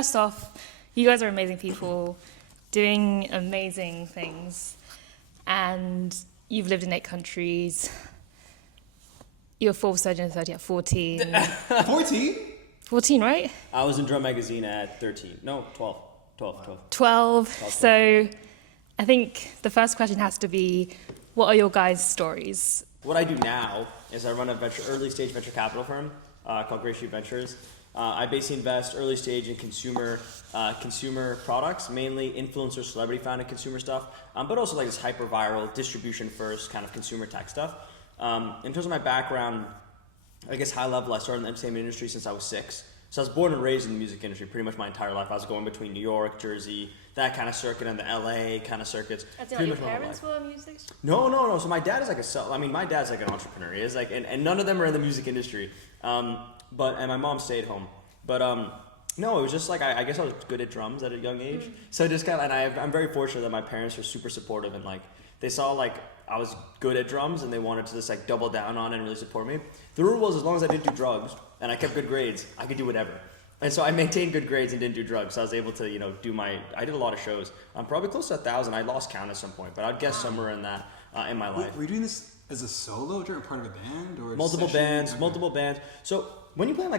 first off, you guys are amazing people doing amazing things, and you've lived in 8 countries. You're fourth surgeon in 30 at 14. 14? 14, right? I was in Drum Magazine at 13. No, 12. 12. 12. So I think the first question has to be, what are your guys' stories? What I do now is I run a early stage venture capital firm called Great Street Ventures. I basically invest early stage in consumer products, mainly influencer, celebrity founded consumer stuff, but also like this hyper viral, distribution first kind of consumer tech stuff. In terms of my background, I guess high level, I started in the entertainment industry since I was 6. So I was born and raised in the music industry pretty much my entire life. I was going between New York, Jersey, that kind of circuit, and the LA kind of circuits. That's like your parents were music? No. So my dad is my dad's like an entrepreneur. He is like, and none of them are in the music industry. And my mom stayed home. But no, it was just like, I guess I was good at drums at a young age. Mm-hmm. So just kind of, and I'm very fortunate that my parents were super supportive, and like, they saw like I was good at drums and they wanted to just like double down on it and really support me. The rule was, as long as I didn't do drugs and I kept good grades, I could do whatever. And so I maintained good grades and didn't do drugs. So I was able to, I did a lot of shows. Probably close to 1,000. I lost count at some point, but I'd guess somewhere in that, in my life. Were you doing this as a solo during part of a band or multiple bands? So when you play in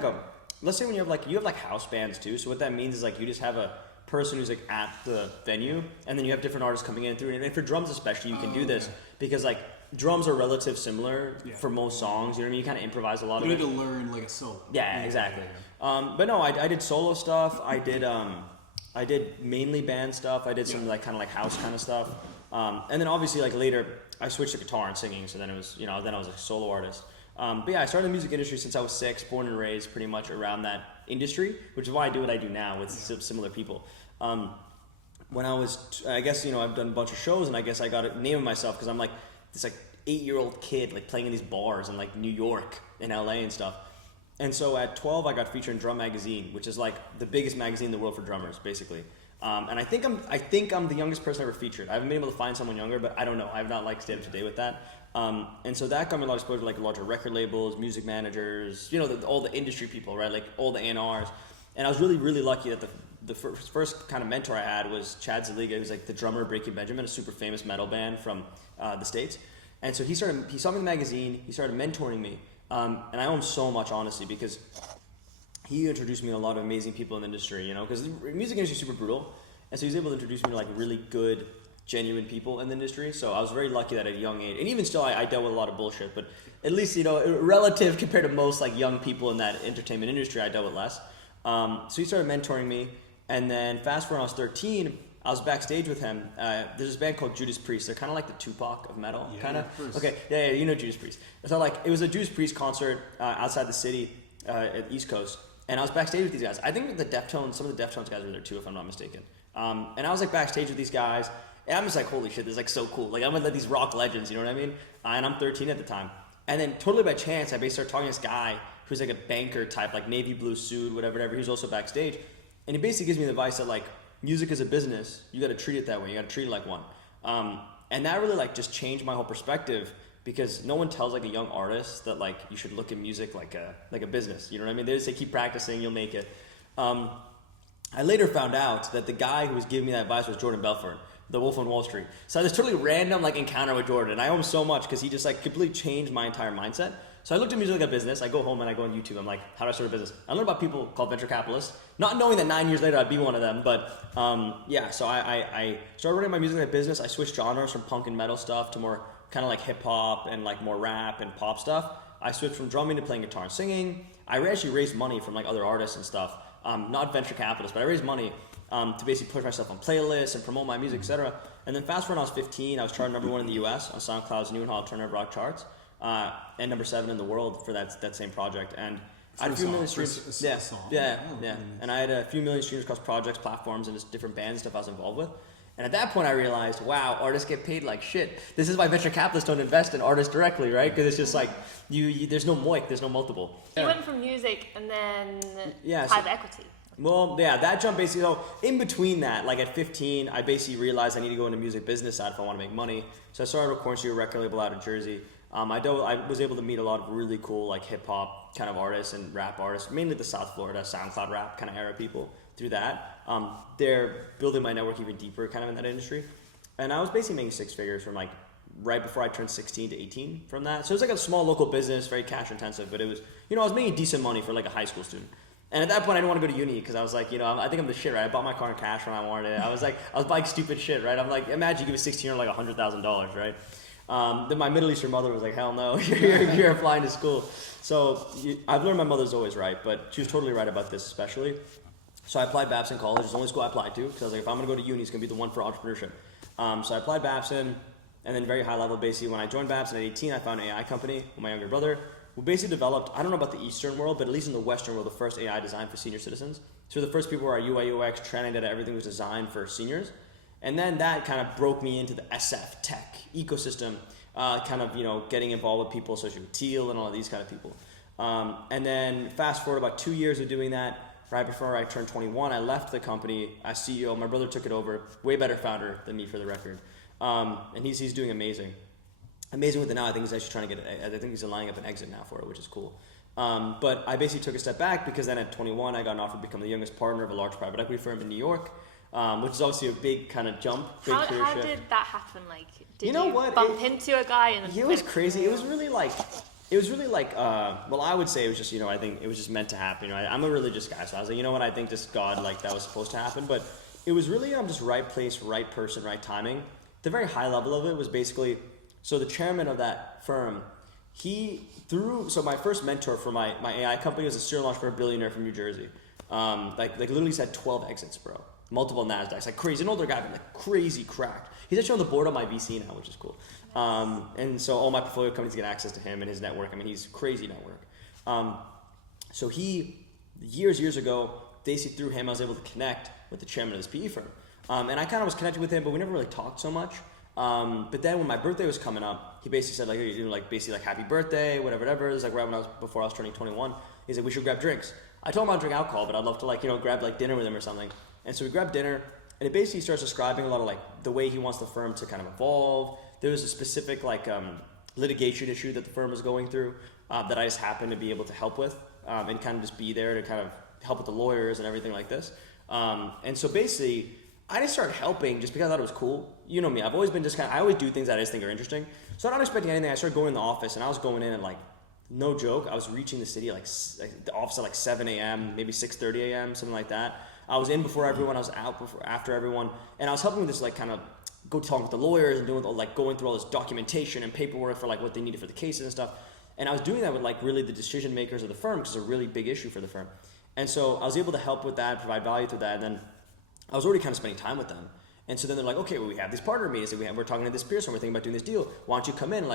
let's say when you have house bands too. So what that means is like you just have a person who's like at the venue, and then you have different artists coming in through. And for drums especially, you can do this because like drums are relative similar for most songs. You know what I mean? You kind of improvise a lot. You need to learn like a solo. Yeah, exactly. But no, I did solo stuff. I did mainly band stuff. I did some like kind of like house kind of stuff. And then obviously like later I switched to guitar and singing. So then it was, then I was a solo artist. But yeah, I started in the music industry since I was 6, born and raised pretty much around that industry, which is why I do what I do now with similar people. When I was, I guess, I've done a bunch of shows, and I guess I got a name of myself because I'm like this like 8-year-old kid like playing in these bars in like New York and LA and stuff. And so at 12, I got featured in Drum Magazine, which is like the biggest magazine in the world for drummers, basically. And I think I'm the youngest person ever featured. I haven't been able to find someone younger, but I don't know. I have not like stayed up to date with that. And so that got me a lot of exposure to like larger record labels, music managers, all the industry people, right? Like all the A&Rs. And I was really, really lucky that the first kind of mentor I had was Chad Zaliga, who's like the drummer of Breaking Benjamin, a super famous metal band from the States. And so he saw me in the magazine, he started mentoring me. And I owe him so much, honestly, because he introduced me to a lot of amazing people in the industry, because the music industry is super brutal. And so he was able to introduce me to like really good, genuine people in the industry. So I was very lucky that at a young age, and even still I dealt with a lot of bullshit, but at least, relative compared to most like young people in that entertainment industry, I dealt with less. So he started mentoring me, and then fast forward when I was 13, I was backstage with him. There's this band called Judas Priest. They're kind of like the Tupac of metal, kind of. Okay, yeah, Judas Priest. So like it was a Judas Priest concert outside the city at the East Coast, and I was backstage with these guys. I think some of the Deftones guys were there too, if I'm not mistaken. And I was like backstage with these guys, and I'm just like, holy shit, this is like so cool. Like I'm with like these rock legends, you know what I mean? And I'm 13 at the time. And then totally by chance, I basically started talking to this guy who's like a banker type, like navy blue suit, whatever. He was also backstage. And he basically gives me the advice that like, music is a business. You got to treat it that way. You got to treat it like one. And that really like just changed my whole perspective, because no one tells like a young artist that like you should look at music like a business. You know what I mean? They just say, keep practicing, you'll make it. I later found out that the guy who was giving me that advice was Jordan Belfort, the Wolf on Wall Street. So I had this totally random like encounter with Jordan, and I owe him so much because he just like completely changed my entire mindset. So I looked at music like a business. I go home and I go on YouTube. I'm like, how do I start a business? I learned about people called venture capitalists, not knowing that 9 years later I'd be one of them. But so I started running my music like a business. I switched genres from punk and metal stuff to more kind of like hip hop and like more rap and pop stuff. I switched from drumming to playing guitar and singing. I actually raised money from like other artists and stuff. Not venture capitalists, but I raised money to basically push myself on playlists and promote my music, etc. And then fast forward when I was 15, I was charting number 1 in the US on SoundCloud's new and alternative rock charts. And number 7 in the world for that same project. And I had a few million streams. Yeah. And I had a few million streams across projects, platforms, and just different bands and stuff I was involved with. And at that point I realized, wow, artists get paid like shit. This is why venture capitalists don't invest in artists directly, right? Because it's just like, there's no MOIC, there's no multiple. You went from music and then private equity. Well, yeah, that jump basically, so in between that, like at 15, I basically realized I need to go into music business side if I want to make money. So I started recording to a record label out of Jersey. I was able to meet a lot of really cool like hip hop kind of artists and rap artists, mainly the South Florida SoundCloud rap kind of era people. through that. They're building my network even deeper kind of in that industry. And I was basically making six figures from like right before I turned 16 to 18 from that. So it was like a small local business, very cash intensive, but it was, I was making decent money for like a high school student. And at that point, I didn't want to go to uni because I was like, I think I'm the shit, right? I bought my car in cash when I wanted it. I was buying stupid shit, right? I'm like, imagine you give a 16-year-old like $100,000, right? Then my Middle Eastern mother was like, hell no, you're applying to school. So I've learned my mother's always right, but she was totally right about this especially. So I applied Babson College. It's the only school I applied to because I was like, if I'm going to go to uni, it's going to be the one for entrepreneurship. So I applied Babson, and then very high level, basically, when I joined Babson at 18, I found an AI company with my younger brother. We basically developed, I don't know about the Eastern world, but at least in the Western world, the first AI designed for senior citizens. So we're the first people where our UI, UX, training data, everything was designed for seniors. And then that kind of broke me into the SF tech ecosystem, getting involved with people associated with Teal and all of these kind of people. And then fast forward about 2 years of doing that, right before I turned 21, I left the company as CEO. My brother took it over, way better founder than me for the record. And he's doing amazing with it now. I think he's actually trying to I think he's lining up an exit now for it, which is cool. But I basically took a step back because then at 21, I got an offer to become the youngest partner of a large private equity firm in New York, which is obviously a big kind of jump. How did that happen? Like, did you what? bump into a guy? And it was crazy. It was really like, I would say it was just, I think it was just meant to happen. I'm a religious guy, so I was like, I think just God, like, that was supposed to happen. But it was really just right place, right person, right timing. The very high level of it was basically, so the chairman of that firm, so my first mentor for my AI company was a serial entrepreneur billionaire from New Jersey. Like literally he's had 12 exits, bro. Multiple NASDAQs, like crazy. An older guy, but like crazy cracked. He's actually on the board of my VC now, which is cool. And so all my portfolio companies get access to him and his network. I mean, he's crazy network. So he, years ago, basically through him, I was able to connect with the chairman of this PE firm. And I kind of was connected with him, but we never really talked so much. But then when my birthday was coming up, he basically said basically happy birthday, whatever. It was like right before I was turning 21. He said we should grab drinks. I told him I'd drink alcohol, but I'd love to grab dinner with him or something. And so we grabbed dinner, and it basically starts describing a lot of the way he wants the firm to kind of evolve. There was a specific litigation issue that the firm was going through that I just happened to be able to help with and kind of just be there to kind of help with the lawyers and everything like this. And so basically, I just started helping just because I thought it was cool. You know me, I've always been I always do things that I just think are interesting. So I'm not expecting anything. I started going in the office, and I was going in and no joke, I was reaching the city the office at 7 a.m., maybe 6:30 a.m., something like that. I was in before everyone, I was out after everyone, and I was helping with this kind of go talk with the lawyers and doing going through all this documentation and paperwork for what they needed for the cases and stuff. And I was doing that with really the decision makers of the firm because it's a really big issue for the firm. And so I was able to help with that, provide value through that, and then I was already kind of spending time with them. And so then they're like, okay, well, we have these partner meetings, and we're talking to this peer firm, we're thinking about doing this deal. Why don't you come in,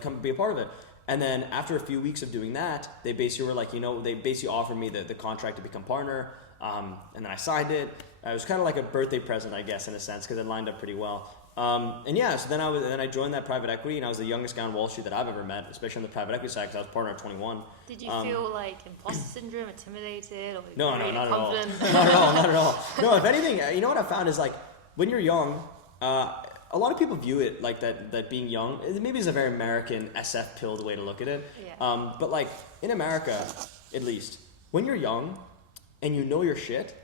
come be a part of it? And then after a few weeks of doing that, they basically were they basically offered me the contract to become partner. And then I signed it. It was kind of like a birthday present, I guess, in a sense, because it lined up pretty well. So then I joined that private equity, and I was the youngest guy on Wall Street that I've ever met, especially on the private equity side, because I was partner at 21. Did you feel imposter syndrome, intimidated, or no, really not confident? Not at all. No, if anything, what I found is when you're young, a lot of people view it that being young, maybe it's a very American SF pilled way to look at it. Yeah. But in America, at least, when you're young and you know your shit,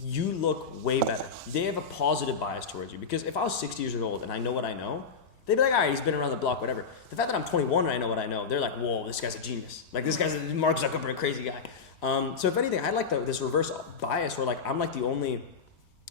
you look way better. They have a positive bias towards you, because if I was 60 years old and I know what I know, they'd be like, all right, he's been around the block, whatever. The fact that I'm 21 and I know what I know, they're like, whoa, this guy's a genius. This guy's a Mark Zuckerberg, crazy guy. So if anything, I like this reverse bias where I'm the only.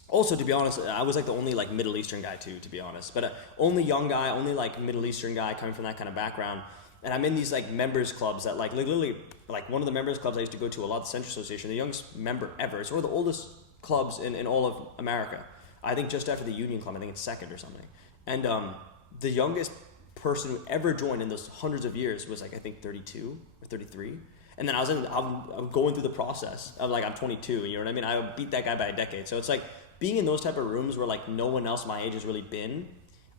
Also, to be honest, I was the only Middle Eastern guy too, to be honest. But only young guy, only Middle Eastern guy coming from that kind of background. And I'm in these members clubs that literally one of the members clubs I used to go to a lot, the Central Association, the youngest member ever. It's one of the oldest clubs in all of America. I think just after the Union Club, I think it's second or something. And the youngest person who ever joined in those hundreds of years was I think 32 or 33. And then I'm going through the process of I'm 22, you know what I mean? I beat that guy by a decade. So it's being in those type of rooms where no one else my age has really been,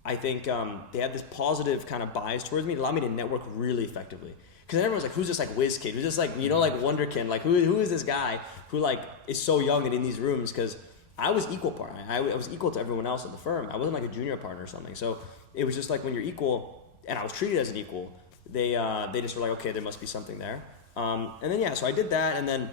I think they have this positive kind of bias towards me. It allowed me to network really effectively. Because everyone's who's this whiz kid? Who's this wonderkin? Who is this guy who is so young and in these rooms? Because I was equal partner. I was equal to everyone else in the firm. I wasn't a junior partner or something. So it was just when you're equal, and I was treated as an equal, they just were okay, there must be something there. So I did that, and then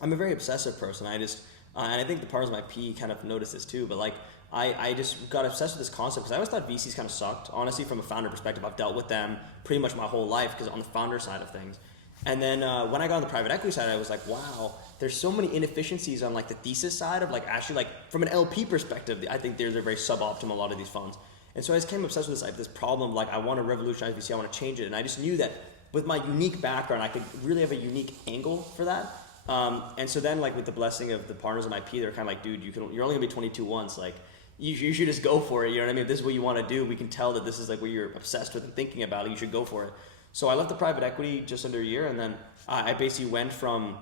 I'm a very obsessive person. I just And I think the partners of my P kind of noticed this too. But like I just got obsessed with this concept because I always thought VCs kind of sucked. Honestly, from a founder perspective, I've dealt with them pretty much my whole life because on the founder side of things. And then when I got on the private equity side, I was like, wow, there's so many inefficiencies on like the thesis side of like actually like from an LP perspective, I think they're very suboptimal, a lot of these funds. And so I just became obsessed with this problem, like I want to revolutionize VC, I want to change it. And I just knew that with my unique background, I could really have a unique angle for that. And so then like with the blessing of the partners of my P, they're kind of like, dude, you're only gonna be 22 once. Like you should just go for it. You know what I mean? If this is what you want to do, we can tell that this is like what you're obsessed with and thinking about. You should go for it. So I left the private equity just under a year, and then I basically went from,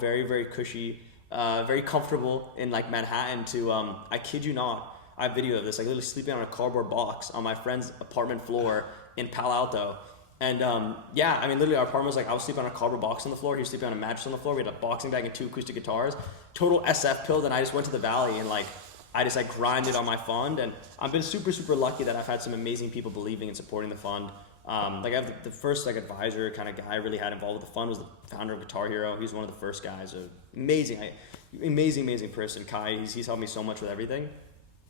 very, very cushy, very comfortable in like Manhattan to, I kid you not, I have video of this, like literally sleeping on a cardboard box on my friend's apartment floor in Palo Alto. And literally our apartment was like, I was sleeping on a cardboard box on the floor, he was sleeping on a mattress on the floor, we had a boxing bag and 2 acoustic guitars, total SF pilled, and I just went to the valley and like, I just like grinded on my fund, and I've been super, super lucky that I've had some amazing people believing and supporting the fund. I have the first like advisor kind of guy I really had involved with the fund was the founder of Guitar Hero. He was one of the first guys. Amazing person. Kai, he's helped me so much with everything.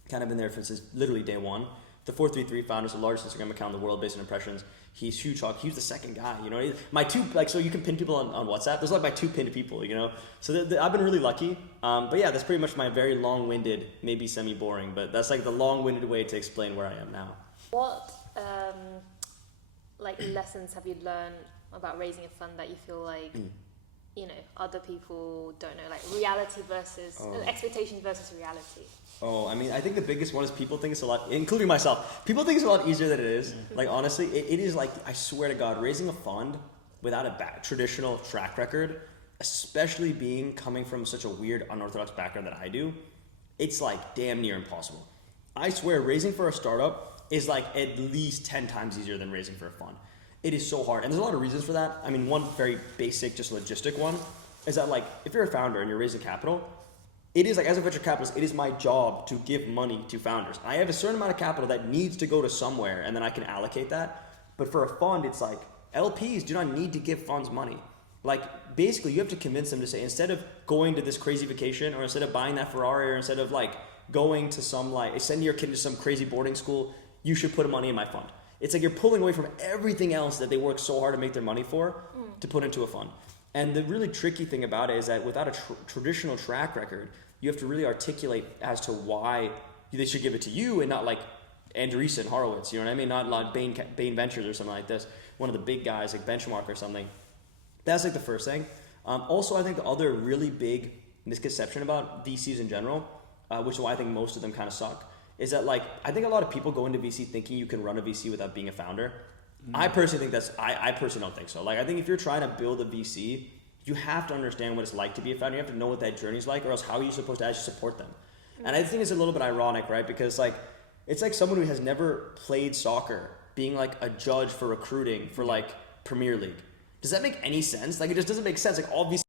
Kind of been there since literally day one. The 433 founder is the largest Instagram account in the world based on impressions. He's huge. He was the second guy. My two so you can pin people on WhatsApp. There's like my 2 pinned people. So I've been really lucky. But yeah, that's pretty much my very long-winded, maybe semi-boring, but that's like the long-winded way to explain where I am now. What lessons have you learned about raising a fund that you feel like other people don't know, like reality versus expectation versus reality? I think the biggest one is people think it's a lot, including myself, people think it's a lot easier than it is. Like honestly, it is like, I swear to God, raising a fund without a traditional track record, especially coming from such a weird unorthodox background that I do, it's like damn near impossible. I swear raising for a startup is like at least 10 times easier than raising for a fund. It is so hard, and there's a lot of reasons for that. I mean, one very basic, just logistic one, is that like, if you're a founder and you're raising capital, it is like, as a venture capitalist, it is my job to give money to founders. I have a certain amount of capital that needs to go to somewhere, and then I can allocate that. But for a fund, it's like, LPs do not need to give funds money. Like, basically, you have to convince them to say, instead of going to this crazy vacation, or instead of buying that Ferrari, or instead of like going to some like, sending your kid to some crazy boarding school, you should put money in my fund. It's like you're pulling away from everything else that they work so hard to make their money for to put into a fund. And the really tricky thing about it is that without a traditional track record, you have to really articulate as to why they should give it to you and not like Andreessen Horowitz, you know what I mean? Not like Bain Ventures or something like this, one of the big guys like Benchmark or something. That's like the first thing. Also, I think the other really big misconception about VCs in general, which is why I think most of them kind of suck, is that like, I think a lot of people go into VC thinking you can run a VC without being a founder. I personally think I personally don't think so. Like, I think if you're trying to build a VC, you have to understand what it's like to be a founder. You have to know what that journey's like, or else how are you supposed to actually support them? And I think it's a little bit ironic, right? Because like, it's like someone who has never played soccer being like a judge for recruiting for like Premier League. Does that make any sense? Like, it just doesn't make sense. Like, all VC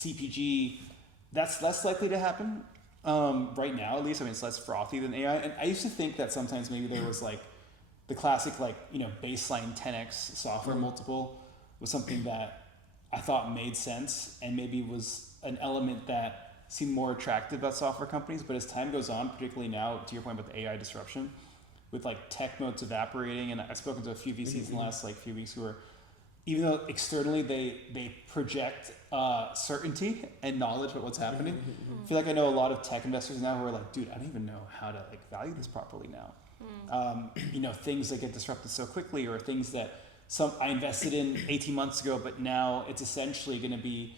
CPG, that's less likely to happen right now, at least. I mean, it's less frothy than AI. And I used to think that sometimes maybe there was like the classic, like, you know, baseline 10x software multiple was something that I thought made sense and maybe was an element that seemed more attractive about software companies. But as time goes on, particularly now, to your point about the AI disruption, with like tech moats evaporating, and I've spoken to a few VCs in the last like few weeks who are, even though externally they project certainty and knowledge about what's happening, I feel like I know a lot of tech investors now who are like, dude, I don't even know how to like value this properly now. You know, things that get disrupted so quickly, or things that I invested in 18 months ago, but now it's essentially going to be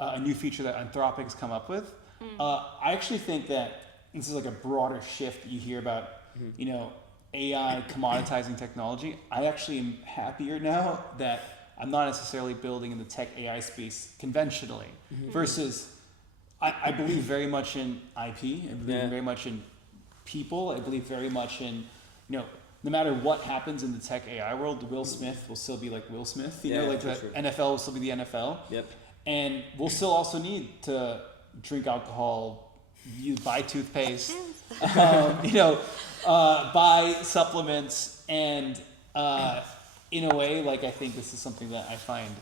a new feature that Anthropic's come up with. I actually think that this is like a broader shift you hear about, you know, AI commoditizing technology. I actually am happier now that I'm not necessarily building in the tech AI space conventionally, versus I believe very much in IP. I believe very much in people. I believe very much in, you know, no matter what happens in the tech AI world, Will Smith will still be like Will Smith. You know, like the NFL will still be the NFL. Yep. And we'll still also need to drink alcohol, buy toothpaste, you know, buy supplements, and in a way, like, I think this is something that I find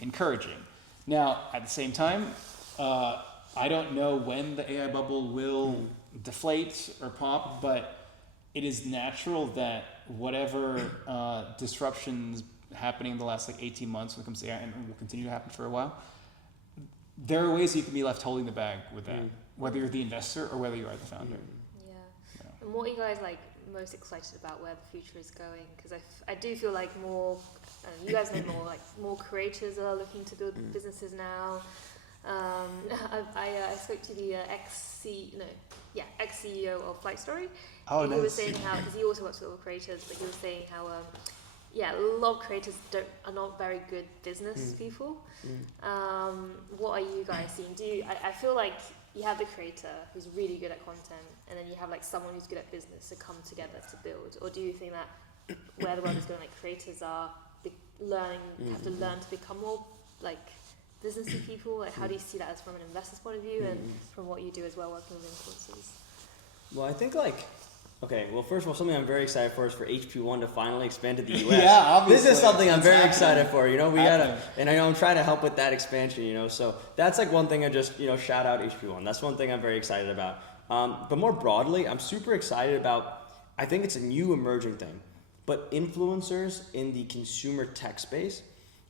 encouraging. Now, at the same time, I don't know when the AI bubble will deflate or pop, but it is natural that whatever disruptions happening in the last like 18 months when it comes to AI, and will continue to happen for a while, there are ways you can be left holding the bag with that, whether you're the investor or whether you are the founder. Yeah. And what are you guys like most excited about where the future is going? Because I do feel like more, you guys know more, like more creators are looking to build businesses now. I spoke to the ex-CEO of Flight Story. Oh, and nice. He was saying how, because he also works with all creators, but he was saying how a lot of creators are not very good business people. What are you guys seeing? I feel like you have the creator who's really good at content, and then you have like someone who's good at business to come together to build? Or do you think that where the world is going, like creators are have to learn to become more like businessy people? Like, how do you see that as from an investor's point of view, and from what you do as well, working with influencers? Well, I think first of all, something I'm very excited for is for HP1 to finally expand to the US. Yeah, obviously. This is something I'm very happening. excited for. You know, and I know I'm trying to help with that expansion, you know, so that's like one thing I just, you know, shout out HP1. That's one thing I'm very excited about. But more broadly, I'm super excited about, I think it's a new emerging thing, but influencers in the consumer tech space.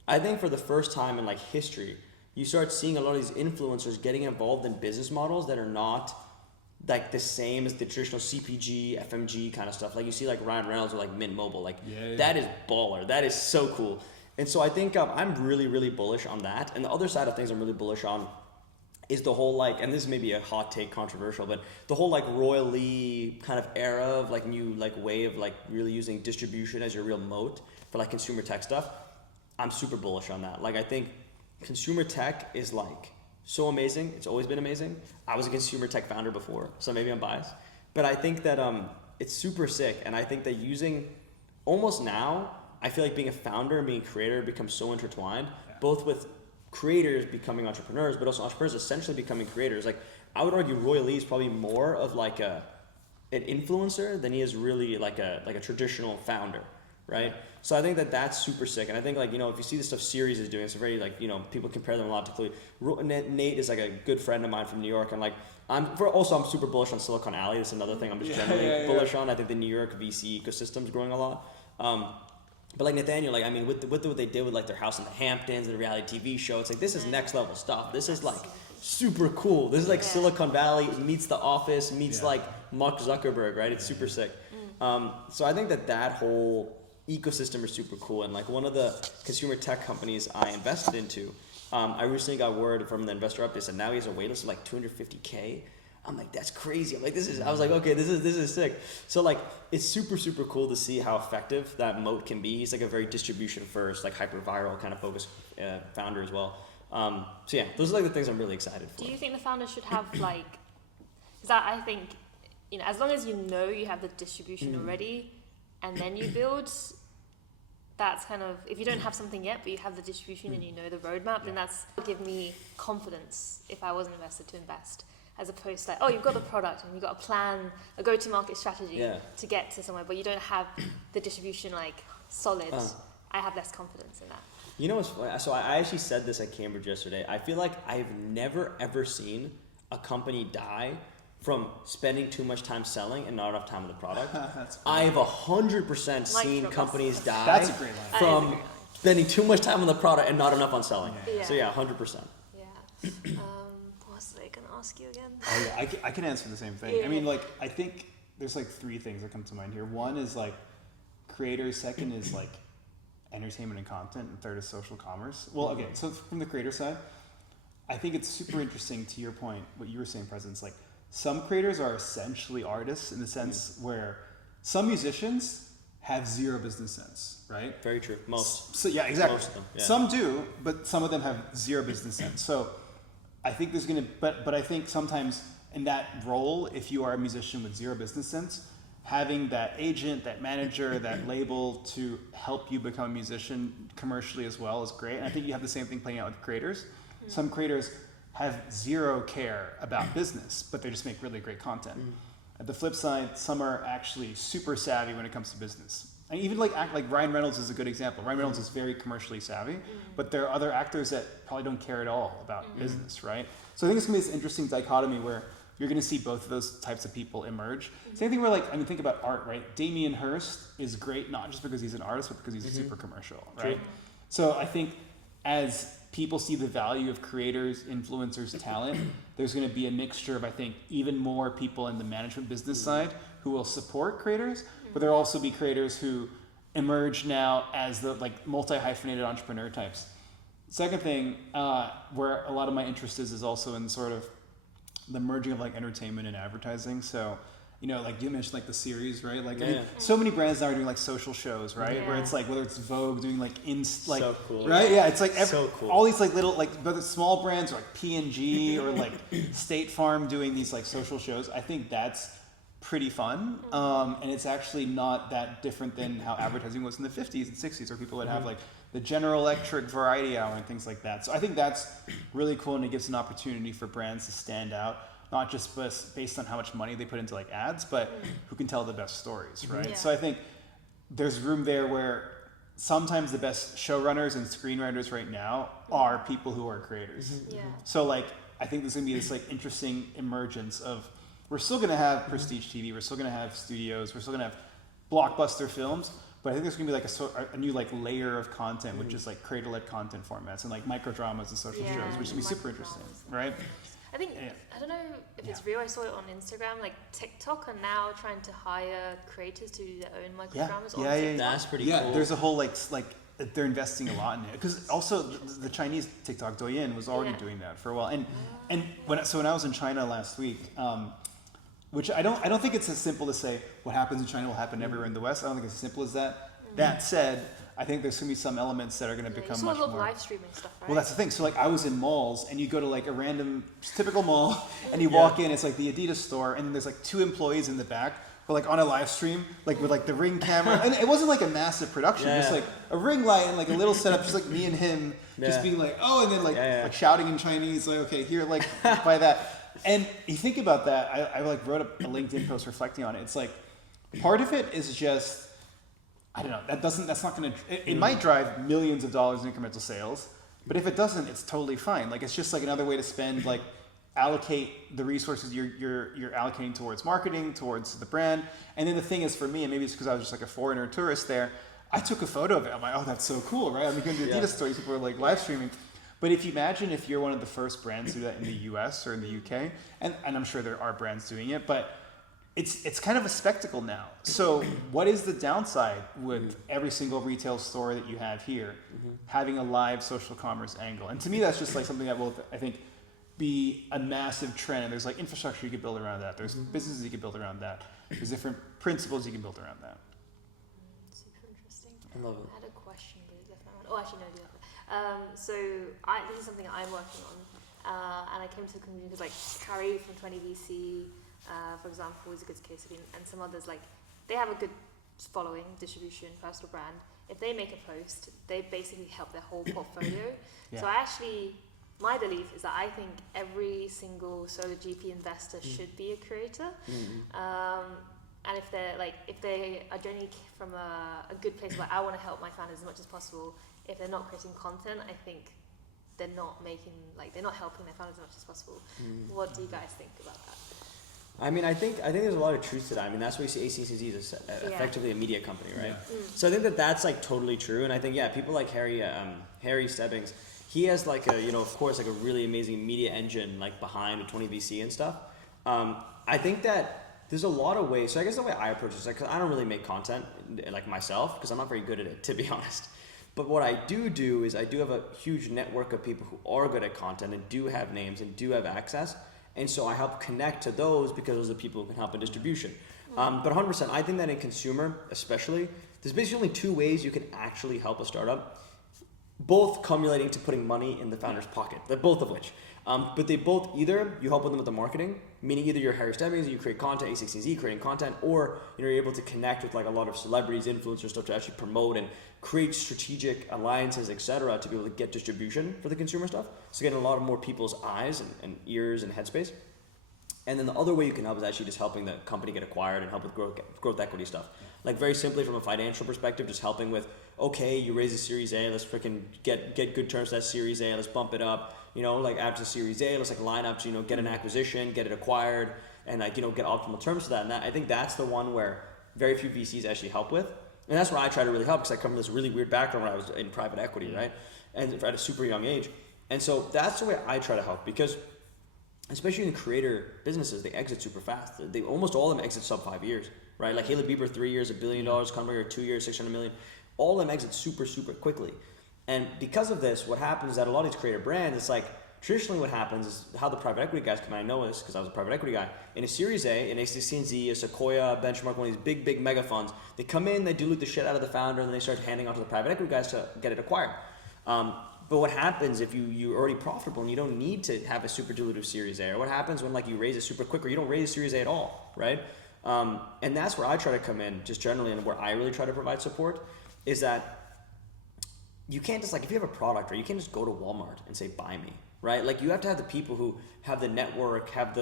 I think for the first time in like history, you start seeing a lot of these influencers getting involved in business models that are not like the same as the traditional CPG, FMG kind of stuff. Like you see like Ryan Reynolds or like Mint Mobile, like that is baller. That is so cool. And so I think I'm really, really bullish on that. And the other side of things I'm really bullish on is the whole like, and this is maybe a hot take, controversial, but the whole like Royal Lee kind of era of like new like way of like really using distribution as your real moat for like consumer tech stuff. I'm super bullish on that. Like I think consumer tech is like so amazing. It's always been amazing. I was a consumer tech founder before, so maybe I'm biased. But I think that it's super sick. And I think that using almost now, I feel like being a founder and being a creator becomes so intertwined, both with creators becoming entrepreneurs, but also entrepreneurs essentially becoming creators. Like I would argue Roy Lee is probably more of like an influencer than he is really like a traditional founder, right? So I think that that's super sick. And I think like, you know, if you see the stuff Series is doing, it's a very like, you know, people compare them a lot to Chloe. Nate is like a good friend of mine from New York. And like, I'm super bullish on Silicon Alley. That's another thing I'm just generally bullish on. I think the New York VC ecosystem is growing a lot. But like Nathaniel, like, I mean, with what they did with like their house in the Hamptons and the reality TV show, it's like, this is next level stuff. This is like super cool. This is like Silicon Valley meets The Office, meets like Mark Zuckerberg, right? It's super sick. So I think that whole ecosystem is super cool. And like one of the consumer tech companies I invested into, I recently got word from the investor update that now he has a waitlist of like 250K. I'm like, that's crazy. I'm like, I was like, okay, this is sick. So like, it's super, super cool to see how effective that moat can be. He's like a very distribution first, like hyper viral kind of focused founder as well. So yeah, those are like the things I'm really excited for. Do you think the founder should have like, because I think, you know, as long as you know you have the distribution already, and then you build, that's kind of, if you don't have something yet, but you have the distribution and you know the roadmap, then that's give me confidence if I was an investor to invest, as opposed to like, oh, you've got the product and you've got a plan, a go-to-market strategy to get to somewhere, but you don't have the distribution like solid. I have less confidence in that. You know what's funny? So I actually said this at Cambridge yesterday. I feel like I've never ever seen a company die from spending too much time selling and not enough time on the product. I've 100% seen companies die That's a great line. from spending too much time on the product and not enough on selling. Yeah. So yeah, 100%. Yeah. What was I going to ask you again? Oh yeah, I can answer the same thing. I mean, like, I think there's like three things that come to mind here. One is like creators. Second is like entertainment and content. And third is social commerce. Well, okay, so from the creator side, I think it's super interesting to your point, what you were saying, Presence. Like, some creators are essentially artists in the sense where some musicians have zero business sense, right? Very true. Most. So yeah, exactly. Most of them, yeah. Some do, but some of them have zero business sense. So I think there's gonna, but I think sometimes in that role, if you are a musician with zero business sense, having that agent, that manager, that label to help you become a musician commercially as well is great. And I think you have the same thing playing out with creators. Some creators have zero care about business, but they just make really great content. At the flip side, some are actually super savvy when it comes to business. And even like Ryan Reynolds is a good example. Ryan Reynolds is very commercially savvy, but there are other actors that probably don't care at all about business, right? So I think it's gonna be this interesting dichotomy where you're gonna see both of those types of people emerge. Same thing where like, I mean, think about art, right? Damien Hirst is great, not just because he's an artist, but because he's super commercial, right? So I think as people see the value of creators, influencers, talent, there's going to be a mixture of, I think, even more people in the management business side who will support creators, but there'll also be creators who emerge now as the like multi-hyphenated entrepreneur types. Second thing, where a lot of my interest is also in sort of the merging of like entertainment and advertising. So, you know, like you mentioned like the series, right? Like I mean, so many brands now are doing like social shows, right? Where it's like, whether it's Vogue doing like like, so cool. right? Yeah, it's like So cool. all these like little, like whether it's small brands or like P&G or like State Farm doing these like social shows. I think that's pretty fun. And it's actually not that different than how advertising was in the 50s and 60s, where people would have like the General Electric Variety Hour and things like that. So I think that's really cool, and it gives an opportunity for brands to stand out. Not just based on how much money they put into like ads, but who can tell the best stories, right? Yeah. So I think there's room there where sometimes the best showrunners and screenwriters right now are people who are creators. Yeah. So like, I think there's gonna be this like interesting emergence of, we're still gonna have prestige TV, we're still gonna have studios, we're still gonna have blockbuster films, but I think there's gonna be like a new like layer of content, which is like creator-led content formats and like micro dramas and social shows, which would be super interesting, right? I think, I don't know if it's real, I saw it on Instagram, like TikTok are now trying to hire creators to do their own microdramas on TikTok. That's pretty cool. There's a whole like they're investing a lot in it, because also the Chinese TikTok Douyin was already doing that for a while. And when I was in China last week, which I don't think it's as simple to say what happens in China will happen everywhere in the West. I don't think it's as simple as that. That said, I think there's gonna be some elements that are gonna become much more. Live streaming stuff, right? Well, that's the thing. So like, I was in malls, and you go to like a random typical mall, and you walk in. It's like the Adidas store, and then there's like two employees in the back, who are like on a live stream, like with like the Ring camera, and it wasn't like a massive production. Just like a ring light and like a little setup, just like me and him, just being like, oh, and then like shouting in Chinese, like, okay, here, like buy that. And you think about that. I like wrote a LinkedIn post reflecting on it. It's like, part of it is just, I don't know, that's not going to, it might drive millions of dollars in incremental sales, but if it doesn't, it's totally fine. Like, it's just like another way to spend, like, allocate the resources you're allocating towards marketing, towards the brand. And then the thing is, for me, and maybe it's because I was just like a foreigner tourist there, I took a photo of it. I'm like, oh, that's so cool, right? I'm going to do Adidas stories, people are like live streaming. But if you imagine if you're one of the first brands to do that in the US or in the UK, and I'm sure there are brands doing it, but it's kind of a spectacle now. So what is the downside with every single retail store that you have here having a live social commerce angle? And to me, that's just like something that will, I think, be a massive trend. And there's like infrastructure you can build around that. There's businesses you can build around that. There's different principles you can build around that. Super interesting. I love it. I had a question, but it left my mind. Oh, actually, no, you left it. So this is something I'm working on, and I came to the conclusion because like Carrie from 20VC, for example, is a good case study, and some others, like, they have a good following, distribution, personal brand, if they make a post, they basically help their whole portfolio. Yeah. So my belief is that I think every single solo GP investor should be a creator. And if they are generally from a good place where I want to help my founders as much as possible, if they're not creating content, I think they're not helping their founders as much as possible. What do you guys think about that? I mean, I think there's a lot of truth to that. I mean, that's why you see ACCZ is effectively a media company, right? Yeah. So I think that's like totally true. And I think, people like Harry Stebbings, he has like of course, like a really amazing media engine like behind with 20 VC and stuff. I think that there's a lot of ways. So I guess the way I approach it is like, 'cause I don't really make content like myself because I'm not very good at it, to be honest. But what I do is I do have a huge network of people who are good at content and do have names and do have access. And so I help connect to those because those are the people who can help in distribution. But 100%, I think that in consumer especially, there's basically only two ways you can actually help a startup, both cumulating to putting money in the founder's pocket, both of which. But they both, either you help them with the marketing, meaning either you're Harry Stebbings, you create content, A16Z creating content, or you're able to connect with like a lot of celebrities, influencers, stuff to actually promote and create strategic alliances, etc., to be able to get distribution for the consumer stuff. So getting a lot of more people's eyes and ears and headspace. And then the other way you can help is actually just helping the company get acquired and help with growth equity stuff. Like very simply from a financial perspective, just helping with, okay, you raise a Series A, let's freaking get good terms for that Series A, let's bump it up. Like after the Series A, let's like line up to, get an acquisition, get it acquired, and like, get optimal terms for that. And I think that's the one where very few VCs actually help with. And that's where I try to really help because I come from this really weird background when I was in private equity, right? And at a super young age. And so that's the way I try to help because especially in creator businesses, they exit super fast. They almost all of them exit sub 5 years, right? Like Haley Bieber, 3 years, $1 billion, Conrad, 2 years, 600 million. All of them exit super quickly. And because of this, what happens is that a lot of these creator brands, it's like traditionally what happens is how the private equity guys come in. I know this because I was a private equity guy. In a Series A, an A16Z, a Sequoia, Benchmark, one of these big mega funds, they come in, they dilute the shit out of the founder, and then they start handing off to the private equity guys to get it acquired. But what happens if you're already profitable and you don't need to have a super dilutive Series A? Or what happens when like you raise it super quick or you don't raise a Series A at all, right? And that's where I try to come in just generally, and where I really try to provide support is that you can't just like, if you have a product, right, you can't just go to Walmart and say, buy me, right? Like you have to have the people who have the network, have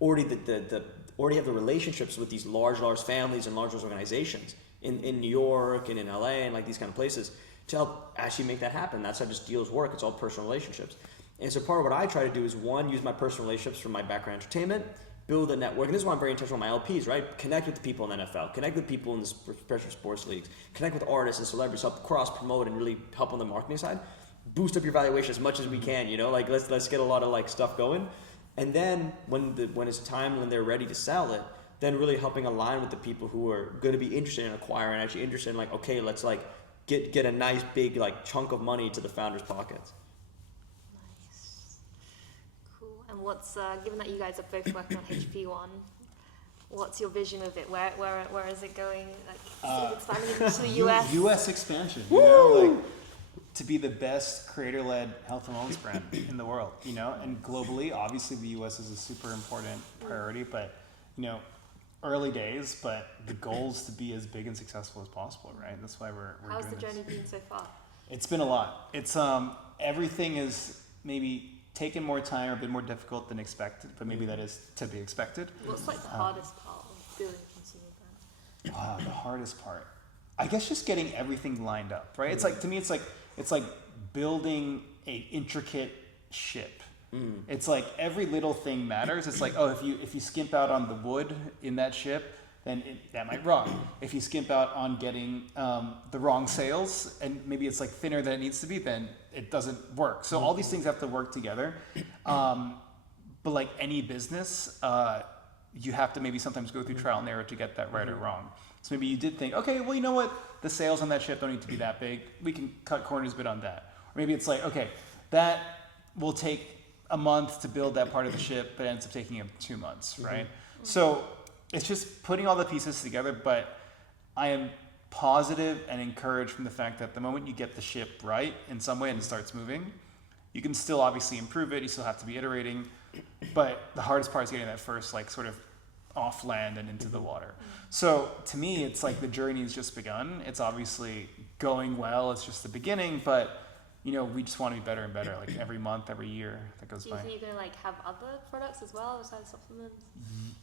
already have the relationships with these large families and large organizations in New York and in LA and like these kind of places to help actually make that happen. That's how just deals work. It's all personal relationships. And so part of what I try to do is one, use my personal relationships from my background in entertainment, build a network. And this is why I'm very intentional with my LPs, right? Connect with the people in the NFL, connect with people in the professional sports leagues, connect with artists and celebrities, help cross promote and really help on the marketing side. Boost up your valuation as much as we can, like let's get a lot of like stuff going. And then when it's time, when they're ready to sell it, then really helping align with the people who are going to be interested in acquiring, actually interested in like, okay, let's like get a nice big like chunk of money to the founder's pockets. Nice. Cool. And what's, given that you guys are both working on HP1, what's your vision of it? Where is it going? Like expanding into the US? US expansion, like to be the best creator-led health and wellness brand in the world, and globally, obviously the US is a super important priority, but, early days, but the goal is to be as big and successful as possible, right? That's why we're How's doing the journey been so far? It's been a lot. It's everything is maybe taken more time or been more difficult than expected, but maybe that is to be expected. What's like the hardest part of building a consumer brand? The hardest part, I guess, just getting everything lined up, right? It's like, to me, it's like building a intricate ship. It's like every little thing matters. It's like, if you skimp out on the wood in that ship, then that might rot. If you skimp out on getting the wrong sales, and maybe it's like thinner than it needs to be, then it doesn't work. So all these things have to work together. But like any business, you have to maybe sometimes go through trial and error to get that right or wrong. So maybe you did think, okay, well, you know what? The sales on that ship don't need to be that big. We can cut corners a bit on that. Or maybe it's like, okay, that will take a month to build that part of the ship, but it ends up taking him 2 months, right? So it's just putting all the pieces together, but I am positive and encouraged from the fact that the moment you get the ship right in some way and it starts moving, you can still obviously improve it, you still have to be iterating, but the hardest part is getting that first like sort of off land and into the water. So to me, it's like the journey's just begun. It's obviously going well. It's just the beginning, but we just want to be better and better, like every month, every year that goes Do you by. think you're gonna like have other products as well besides supplements?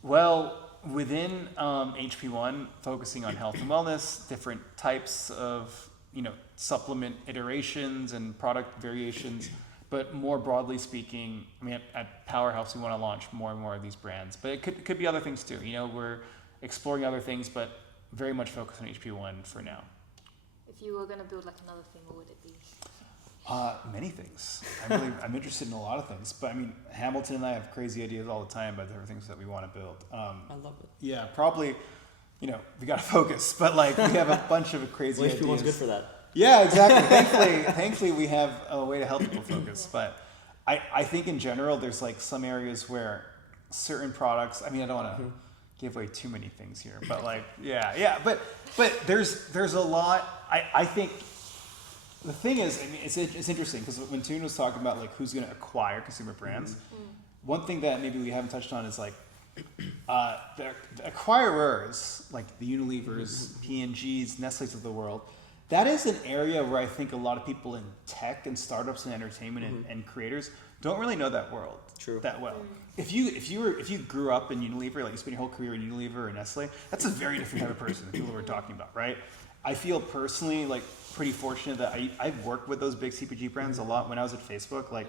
Well, within HP1, focusing on health and wellness, different types of supplement iterations and product variations. But more broadly speaking, I mean, at Powerhouse, we want to launch more and more of these brands. But it could be other things too. We're exploring other things, but very much focused on HP1 for now. If you were gonna build like another thing, what would it be? Many things. I'm interested in a lot of things. But I mean, Hamilton and I have crazy ideas all the time about different things that we want to build. I love it. Yeah, probably. We got to focus, but like we have a bunch of crazy ideas. HP1's good for that. Yeah, exactly. Thankfully, we have a way to help people focus. But I think in general, there's like some areas where certain products. I mean, I don't want to give away too many things here, but like, yeah. But there's a lot. I think the thing is, I mean, it's interesting because when Tahnoon was talking about like who's going to acquire consumer brands, one thing that maybe we haven't touched on is like the acquirers, like the Unilevers, P&Gs, Nestle's of the world. That is an area where I think a lot of people in tech and startups and entertainment and creators don't really know that world that well. If you grew up in Unilever, like you spent your whole career in Unilever or Nestle, that's a very different type of person than people we're talking about, right? I feel personally like pretty fortunate that I've worked with those big CPG brands a lot. When I was at Facebook, like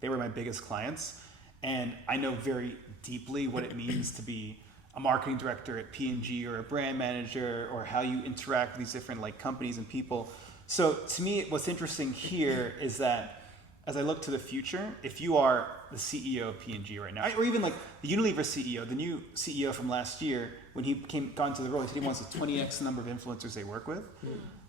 they were my biggest clients, and I know very deeply what it means to be a marketing director at P&G or a brand manager, or how you interact with these different like companies and people. So to me, what's interesting here is that as I look to the future, if you are the CEO of P&G right now, or even like the Unilever CEO, the new CEO from last year, when he got into the role, he said he wants a 20x number of influencers they work with.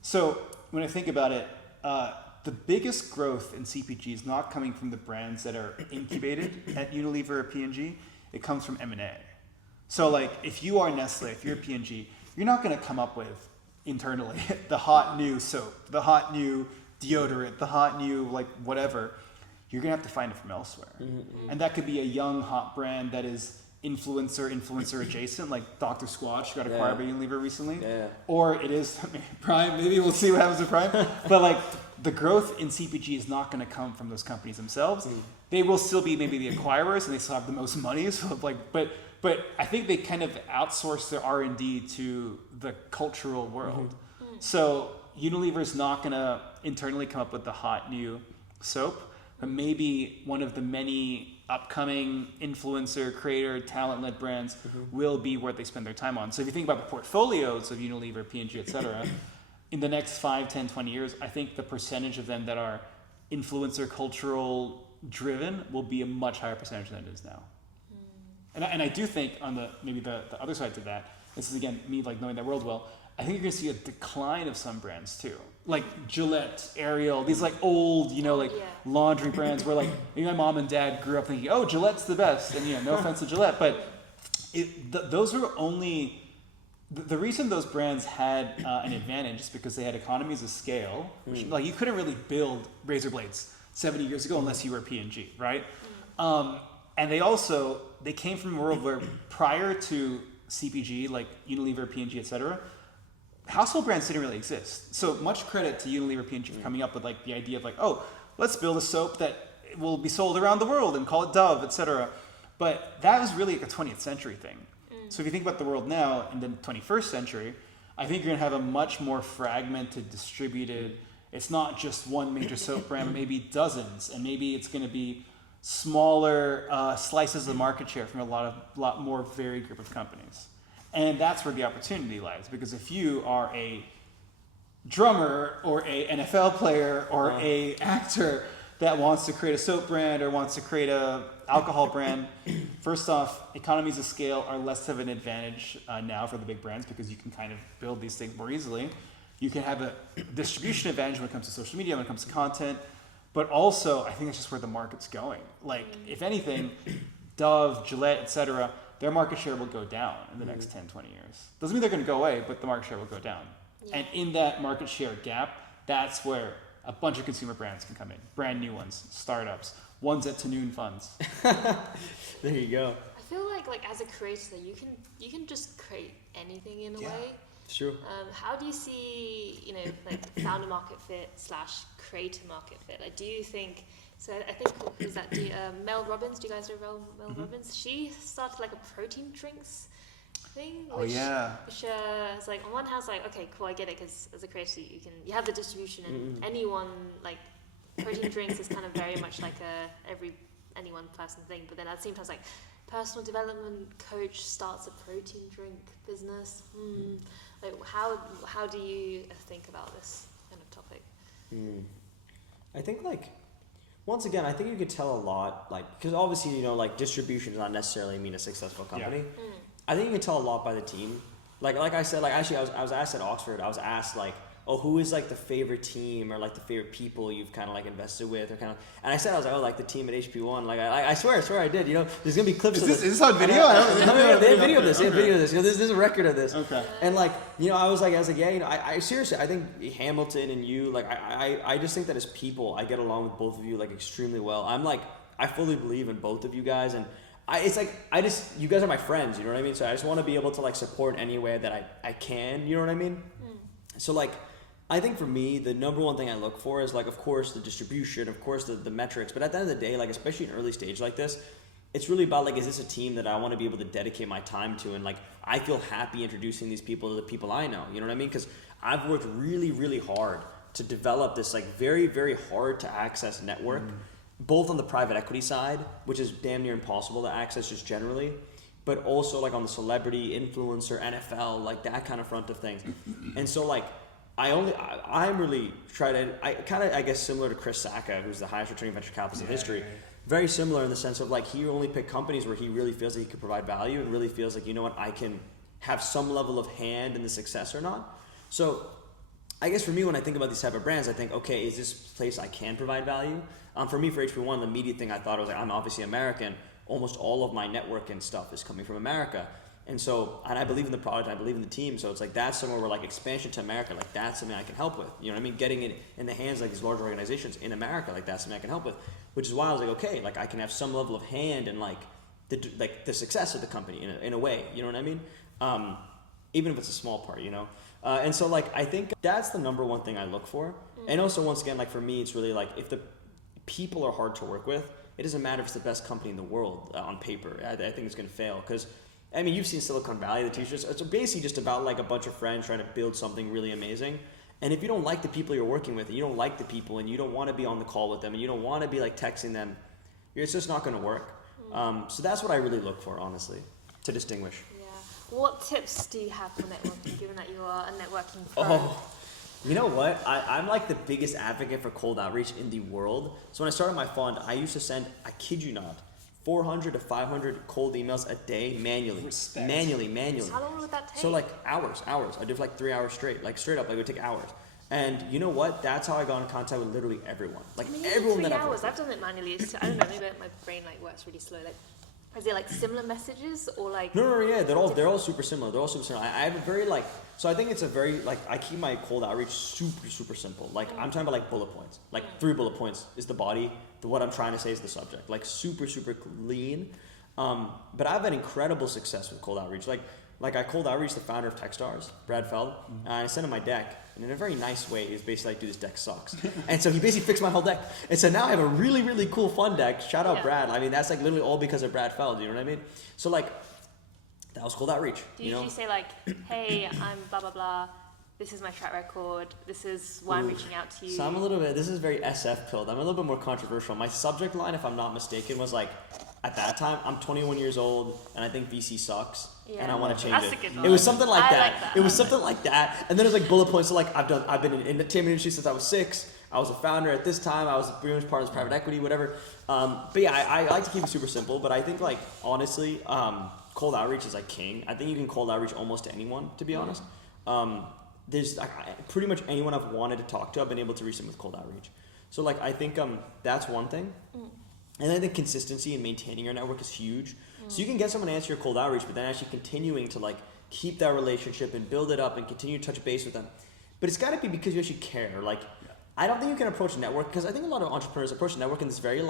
So when I think about it, the biggest growth in CPG is not coming from the brands that are incubated at Unilever or P&G. It comes from M&A. So like if you are Nestle, if you're P&G, you're not going to come up with internally the hot new soap, the hot new deodorant, the hot new like whatever. You're going to have to find it from elsewhere. And that could be a young hot brand that is influencer adjacent, like Dr. Squatch got acquired by Unilever recently. Or it is Prime. Maybe we'll see what happens with Prime. But like the growth in CPG is not going to come from those companies themselves. They will still be maybe the acquirers, and they still have the most money. So like, but I think they kind of outsource their R&D to the cultural world. So Unilever's not going to internally come up with the hot new soap, but maybe one of the many upcoming influencer, creator, talent-led brands will be where they spend their time on. So if you think about the portfolios of Unilever, P&G, et cetera, in the next 5, 10, 20 years, I think the percentage of them that are influencer, cultural driven will be a much higher percentage than it is now. And I do think on the other side to that, this is again me like knowing that world well, I think you're gonna see a decline of some brands too. Like Gillette, Ariel, these like old, laundry brands where like maybe my mom and dad grew up thinking, oh, Gillette's the best. And no offense to Gillette, but those were only, the reason those brands had an advantage is because they had economies of scale. Which, like you couldn't really build razor blades 70 years ago unless you were P&G, right? And they came from a world where prior to CPG, like Unilever, P&G, et cetera, household brands didn't really exist. So much credit to Unilever, P&G for coming up with like the idea of like, oh, let's build a soap that will be sold around the world and call it Dove, et cetera. But that was really like a 20th century thing. So if you think about the world now in the 21st century, I think you're gonna have a much more fragmented, distributed, it's not just one major soap brand, but maybe dozens, and maybe it's gonna be smaller slices of market share from a lot more varied group of companies. And that's where the opportunity lies, because if you are a drummer or a NFL player or a actor that wants to create a soap brand or wants to create a alcohol brand, first off, economies of scale are less of an advantage now for the big brands because you can kind of build these things more easily. You can have a distribution advantage when it comes to social media, when it comes to content, but also I think that's just where the market's going. Like if anything, Dove, Gillette, et cetera, their market share will go down in the next 10, 20 years. Doesn't mean they're going to go away, but the market share will go down. And in that market share gap, that's where a bunch of consumer brands can come in. Brand new ones, startups, ones at Tahnoon funds. There you go. I feel like as a creator, you can just create anything in a way. Sure. How do you see, like founder market fit / creator market fit? Like, do you think? So I think is that Mel Robbins? Do you guys know Mel Robbins? She started like a protein drinks thing. Which is like on one hand, it's like, okay, cool, I get it, because as a creator, you have the distribution, and anyone, like protein drinks is kind of very much like any one person thing. But then at the same time, it's like personal development coach starts a protein drink business. Like how do you think about this kind of topic? I think once again, I think you could tell a lot, because obviously, like distribution does not necessarily mean a successful company. I think you can tell a lot by the team. Like I said, actually I was asked at Oxford, I was asked who is like the favorite team or like the favorite people you've kind of like invested with or kind of, and I said, I was like, like the team at HP1. Like I swear I did. There's gonna be clips of this. Is this on video? No, they have video of this. They have video of this. There's a record of this. Okay. And I was like, I seriously, I think Hamilton and you, I just think that as people, I get along with both of you extremely well. I fully believe in both of you guys, and you guys are my friends, you know what I mean? So I just want to be able to support any way that I can, you know what I mean? So I think for me, the number one thing I look for is of course the distribution, of course the metrics, but at the end of the day, especially in early stage like this, it's really about is this a team that I want to be able to dedicate my time to, and I feel happy introducing these people to the people I know, you know what I mean? Because I've worked really, really hard to develop this very, very hard to access network, both on the private equity side, which is damn near impossible to access just generally, but also on the celebrity, influencer, NFL, that kind of front of things. And so I'm really I guess similar to Chris Sacca, who's the highest returning venture capitalist in history. Very similar in the sense of he only picked companies where he really feels that he could provide value and really feels you know what, I can have some level of hand in the success or not. So I guess for me, when I think about these type of brands, I think, okay, is this place I can provide value? For me, for HP1, the immediate thing I thought was I'm obviously American. Almost all of my network and stuff is coming from America. And so, and I believe in the product, I believe in the team. So it's that's somewhere where expansion to America, that's something I can help with. You know what I mean? Getting it in the hands of these large organizations in America, that's something I can help with. Which is why I was okay, I can have some level of hand in the success of the company in a way. You know what I mean? Even if it's a small part, And so I think that's the number one thing I look for. And also once again, for me, it's really if the people are hard to work with, it doesn't matter if it's the best company in the world on paper. I think it's going to fail because, you've seen Silicon Valley, the t-shirts. It's basically just about a bunch of friends trying to build something really amazing. And if you don't like the people you're working with, and you don't like the people, and you don't want to be on the call with them, and you don't want to be texting them, it's just not going to work. So that's what I really look for, honestly, to distinguish. Yeah. What tips do you have for networking, given that you are a networking pro? Oh, you know what? I'm the biggest advocate for cold outreach in the world. So when I started my fund, I used to send, I kid you not, 400 to 500 cold emails a day manually. Respect. Manually. How long would that take? So hours. I did 3 hours straight. Straight up, it would take hours. And you know what? That's how I got in contact with literally everyone. Everyone 3 that hours. I've done it manually. I don't know. Maybe my brain works really slow. Is it similar messages or No, yeah, they're all super similar. I have a very so I think it's a very I keep my cold outreach super simple. I'm talking about bullet points. 3 bullet points is the body. What I'm trying to say is the subject. Super clean. But I've had incredible success with cold outreach. I cold outreach the founder of Techstars, Brad Feld, and I sent him my deck. And in a very nice way, he was basically dude, this deck sucks. And so he basically fixed my whole deck. And so now I have a really, really cool fun deck. Shout out Brad. That's literally all because of Brad Feld, you know what I mean? So that was cold outreach. Do you usually say hey, I'm blah, blah, blah. This is my track record. This is why I'm reaching out to you. So I'm this is very SF pilled. I'm a little bit more controversial. My subject line, if I'm not mistaken, was at that time, I'm 21 years old, and I think VC sucks, and I want to change That's it. A good one. It was something like that. Like that. It was something like that. And then it was bullet points. So I've been in the entertainment industry since I was 6. I was a founder at this time. I was pretty much part of this private equity, whatever. But yeah, I like to keep it super simple. But I think honestly, cold outreach is king. I think you can cold outreach almost to anyone, to be honest. There's pretty much anyone I've wanted to talk to, I've been able to reach them with cold outreach. So I think that's one thing. And I think consistency and maintaining your network is huge. So you can get someone to answer your cold outreach, but then actually continuing to keep that relationship and build it up and continue to touch base with them. But it's got to be because you actually care. I don't think you can approach network, because I think a lot of entrepreneurs approach network in this very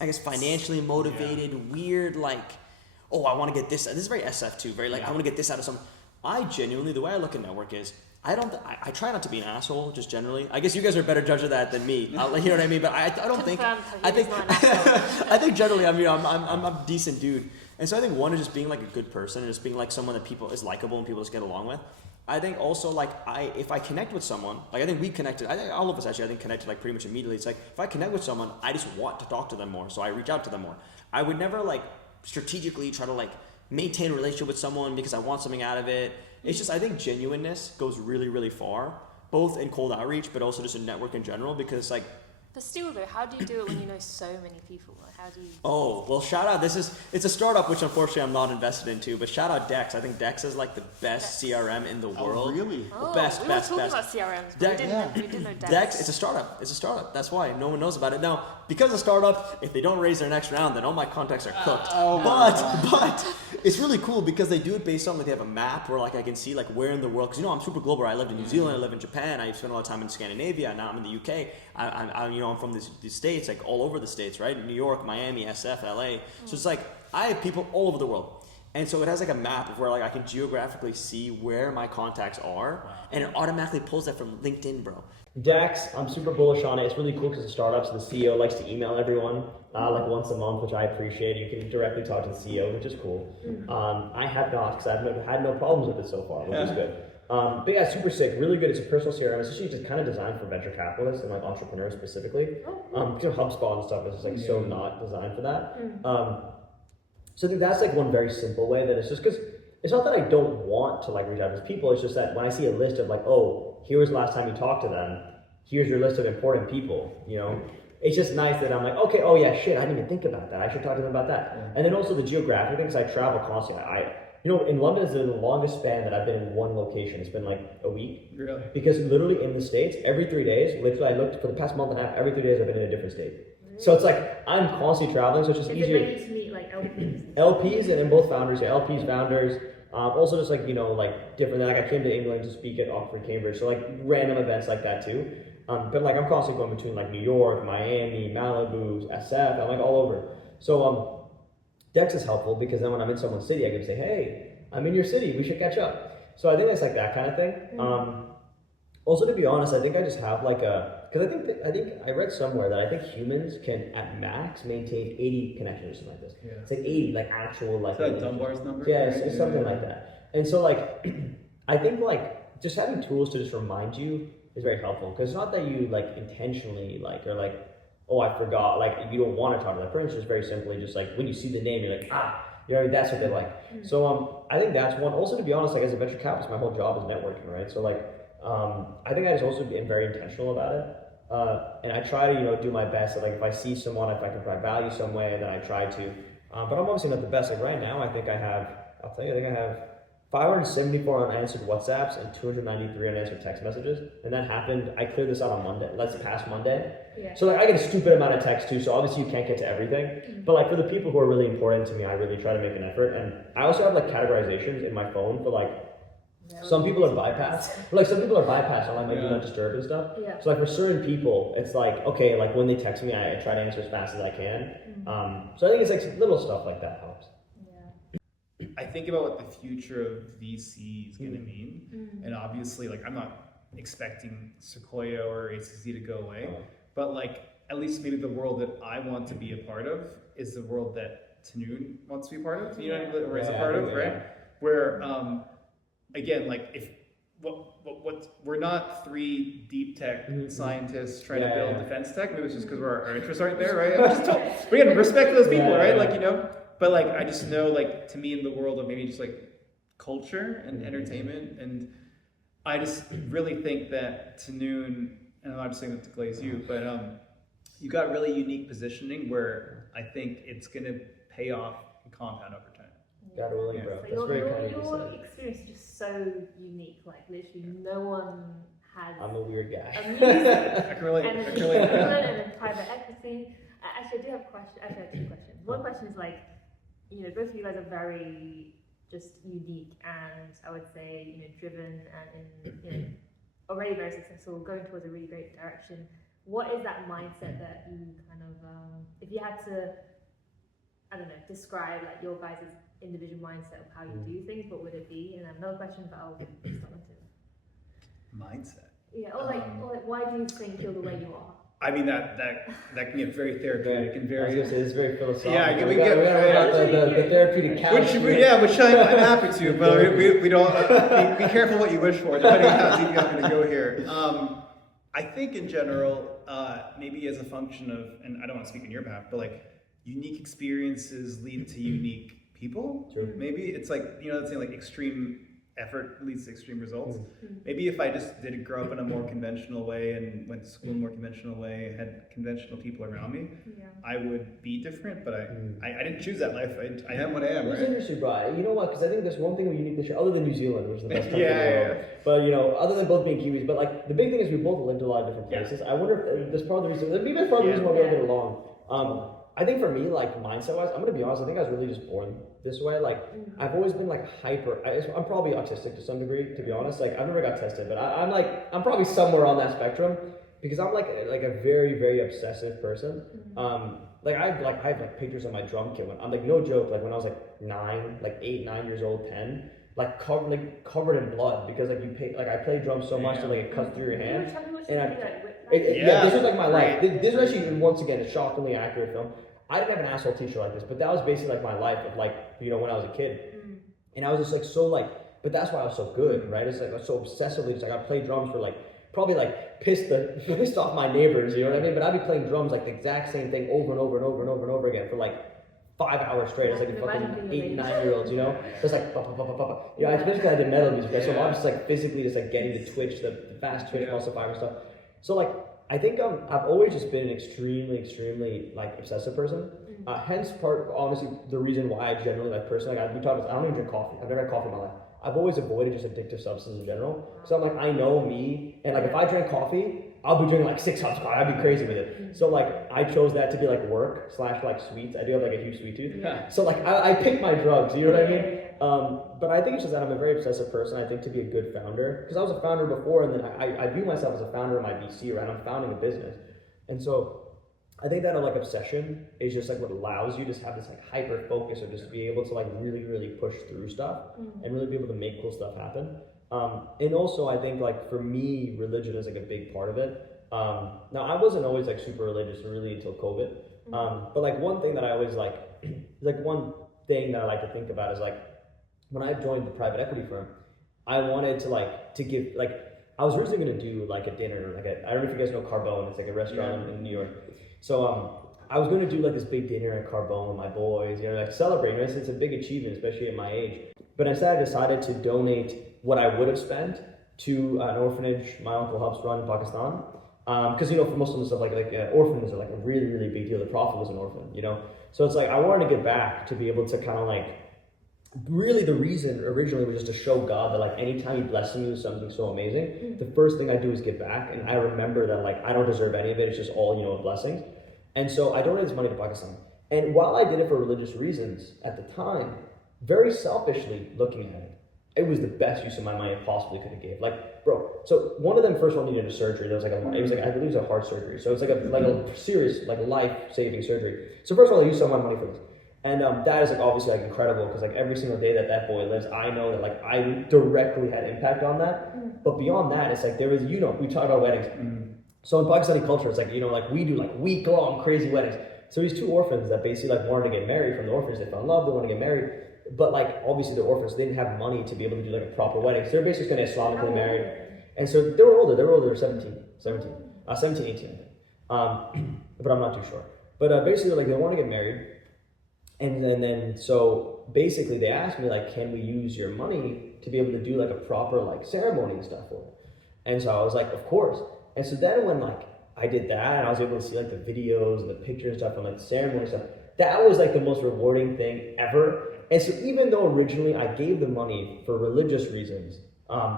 I guess financially motivated, weird, like, oh, I want to get this. This is very SF too, very like, I want to get this out of some. I genuinely, the way I look at network is, I try not to be an asshole, just generally. I guess you guys are a better judge of that than me. You know what I mean? But I don't think, I think, I think generally, I mean, I'm a decent dude. And so I think one is just being like a good person and just being like someone that people is likable and people just get along with. I think also like if I connect with someone, like I think we connected, I think all of us actually, I think connected like pretty much immediately. It's like, if I connect with someone, I just want to talk to them more. So I reach out to them more. I would never like strategically try to like maintain a relationship with someone because I want something out of it. It's just, I think genuineness goes really, really far, both in cold outreach, but also just in network in general, because like, But still though, how do you do it when you know so many people? Like, how do you... Oh, well, shout out. It's a startup, which unfortunately I'm not invested into, but shout out Dex. I think Dex is like the best CRM in the world. Really? Oh, Best. we were talking about CRMs, but we didn't know Dex. Dex, it's a startup. That's why no one knows about it. Now, because of startup, if they don't raise their next round, then all my contacts are cooked. But it's really cool because they do it based on like they have a map where like I can see like where in the world, because I'm super global. I lived in New Zealand, I live in Japan, I spent a lot of time in Scandinavia, now I'm in the UK. I'm from the States, like all over the States, right? New York, Miami, SF, LA. So it's like I have people all over the world. And so it has like a map of where like I can geographically see where my contacts are, and it automatically pulls that from LinkedIn, bro. Dex, I'm super bullish on it. It's really cool because the startups, the CEO likes to email everyone like once a month, which I appreciate. You can directly talk to the CEO, which is cool. I have not, because I've had no problems with it so far, which is good. But yeah, super sick, really good. It's a personal CRM. It's actually just kind of designed for venture capitalists and like entrepreneurs specifically. HubSpot and stuff is just like so not designed for that. So I think that's like one very simple way that it's just because it's not that I don't want to like reach out to people. It's just that when I see a list of like, oh, here was the last time you talked to them. Here's your list of important people, It's just nice that I'm like, okay, oh yeah, shit, I didn't even think about that. I should talk to them about that. And then also the geographic thing, because I travel constantly. In London is the longest span that I've been in one location. It's been like a week. Really? Because literally in the States, every 3 days, literally I looked for the past month and a half, every 3 days I've been in a different state. So it's like, I'm constantly traveling, so it's just easier. Is it ready to meet like LPs? LPs and then both founders, LPs, founders. Also just like, like different, like I came to England to speak at Oxford, Cambridge, so like random events like that too. But like I'm constantly going between like New York, Miami, Malibu, SF, I'm like all over. So Dex is helpful because then when I'm in someone's city, I can say, hey, I'm in your city, we should catch up. So I think it's like that kind of thing. Also, to be honest, I think I just have like because I think I read somewhere that I think humans can at max maintain 80 connections or something like this. Yeah. It's like 80, like actual like. Is that Dunbar's number? Yeah, it's something like that. And so like, I think like just having tools to just remind you is very helpful, because it's not that you like intentionally like or like, oh, I forgot, like you don't want to talk to that person. It's just very simply just like when you see the name, you're like, that's what they like. So I think that's one. Also, to be honest, like as a venture capitalist, my whole job is networking, right? So like I think I just also been very intentional about it. And I try to, do my best. So like if I see someone, if I can provide value some way, then I try to. But I'm obviously not the best. Like right now, I think I have 574 unanswered WhatsApps and 293 unanswered text messages. And that happened, I cleared this out on Monday, past Monday. Yeah. So like I get a stupid amount of text too, so obviously you can't get to everything. But like for the people who are really important to me, I really try to make an effort. And I also have like categorizations in my phone for like, some people are bypassed. Like some people are bypassed on like do not disturb and stuff. Yeah. So like for certain people, it's like, okay, like when they text me, I try to answer as fast as I can. So I think it's like little stuff like that helps. Yeah. I think about what the future of VC is going to mean. And obviously, like I'm not expecting Sequoia or ACC to go away, but like at least maybe the world that I want to be a part of is the world that Tahnoon wants to be a part of, or is a part of, right? Where again, like if what we're not three deep tech scientists trying to build defense tech. Maybe it's just because our interests aren't there, right? We have respect those people, right? Like but like I just know, like to me in the world of maybe just like culture and entertainment, and I just really think that Tahnoon, and I'm not just saying that to glaze you, but you got really unique positioning where I think it's gonna pay off and compound over time. God willing, bro. That's very kind of you. Your experience is just so unique. Like literally, no one has. I'm a weird guy. I can relate. And then private equity. Actually, I do have a question. Actually, I have two questions. One question is like, both of you guys are very just unique, and I would say driven and already very successful, going towards a really great direction. what is that mindset that you kind of, if you had to, I don't know, describe like your guys' individual mindset of how you do things, what would it be? And another question for Alvin. Mindset. Yeah, or like, why do you think you're the way you are? I mean that can get very therapeutic and very. I was gonna say, it's very philosophical. Yeah, we gotta wait out the therapeutic couch. Which I'm happy to, but we don't. Be careful what you wish for, depending on how deep I'm going to go here. I think in general, maybe as a function of, and I don't want to speak on your behalf, but like unique experiences lead to unique people. True. Maybe it's like, let's say like extreme effort leads to extreme results. Maybe if I just didn't grow up in a more conventional way and went to school in a more conventional way, had conventional people around me, I would be different, but I didn't choose that life. I am what I am, It's right? interesting, Brian. You know what? Because I think there's one thing we unique this year, other than New Zealand, which is the best country in the world. But other than both being Kiwis, but like the big thing is we both lived a lot of different places. I wonder if there's part of the reason, maybe that's part of the reason why we don't get along. I think for me, like mindset-wise, I'm gonna be honest. I think I was really just born this way. Like I've always been like hyper. I'm probably autistic to some degree, to be honest. Like I've never got tested, but I'm probably somewhere on that spectrum because I'm like a very, very obsessive person. I have pictures of my drum kit when I'm like, no joke, like when I was like 8, 9 years old, 10, covered in blood because I play drums so much that like it cuts through your hand. This was like my life. This is actually, once again, a shockingly accurate film. I didn't have an asshole teacher like this, but that was basically like my life of when I was a kid. And I was just like so but that's why I was so good, right? It's like I was so obsessively just I played drums for probably pissed off my neighbors, you know what I mean? But I'd be playing drums like the exact same thing over and over and over and over and over again for 5 hours straight. It's like a fucking 8 and 9 year olds, you know? It's like I basically did metal music, right? So I'm just physically just getting the twitch, the fast twitch muscle fiber stuff. So I think I've always just been an extremely, extremely obsessive person. Hence obviously the reason why I generally personally I don't even drink coffee. I've never had coffee in my life. I've always avoided just addictive substances in general. So I'm I know me, and if I drank coffee, I'll be drinking 6 cups of coffee. I'd be crazy with it. So I chose that to be work / sweets. I do have a huge sweet tooth. Yeah. So I pick my drugs. You know what I mean? But I think it's just that I'm a very obsessive person. I think to be a good founder, because I was a founder before, and then I view myself as a founder of my VC, right? I'm founding a business, and so I think that obsession is just what allows you to have this hyper focus, or just be able to really, really push through stuff and really be able to make cool stuff happen. And also I think for me, religion is a big part of it. Now I wasn't always super religious really until COVID. But one thing that I always one thing that I like to think about is when I joined the private equity firm, I wanted to give I was originally going to do a dinner, I don't know if you guys know Carbone, it's a restaurant in New York. So I was going to do this big dinner at Carbone with my boys, celebrating. It's a big achievement, especially at my age. But instead I decided to donate what I would have spent to an orphanage my uncle helps run in Pakistan. Because for Muslims stuff orphans are a really, really big deal. The Prophet was an orphan, So it's I wanted to give back to be able to kind of really the reason originally was just to show God that anytime he blesses me with something so amazing, the first thing I do is give back. And I remember that I don't deserve any of it. It's just all blessings. And so I donated this money to Pakistan. And while I did it for religious reasons at the time, very selfishly looking at it, it was the best use of my money I possibly could have gave. So one of them first one needed a surgery. There was I believe it was a heart surgery. So it's a serious life-saving surgery. So first of all, I used some of my money for this. And that is obviously incredible because every single day that boy lives, I know that I directly had impact on that. But beyond that, it's there is we talk about weddings. So in Pakistani culture, it's we do week-long crazy weddings. So these 2 orphans that basically wanted to get married from the orphanage, they fell in love, they wanted to get married. But obviously the orphans, they didn't have money to be able to do a proper wedding. So they're basically going to Islamically married. And so they were older, they were 17, 18 I think. But I'm not too sure. But basically they want to get married. And then so basically they asked me can we use your money to be able to do a proper ceremony and stuff for it? And so I was of course. And so then when I did that and I was able to see the videos and the pictures and stuff and the ceremony and stuff, that was the most rewarding thing ever. And so even though originally I gave the money for religious reasons,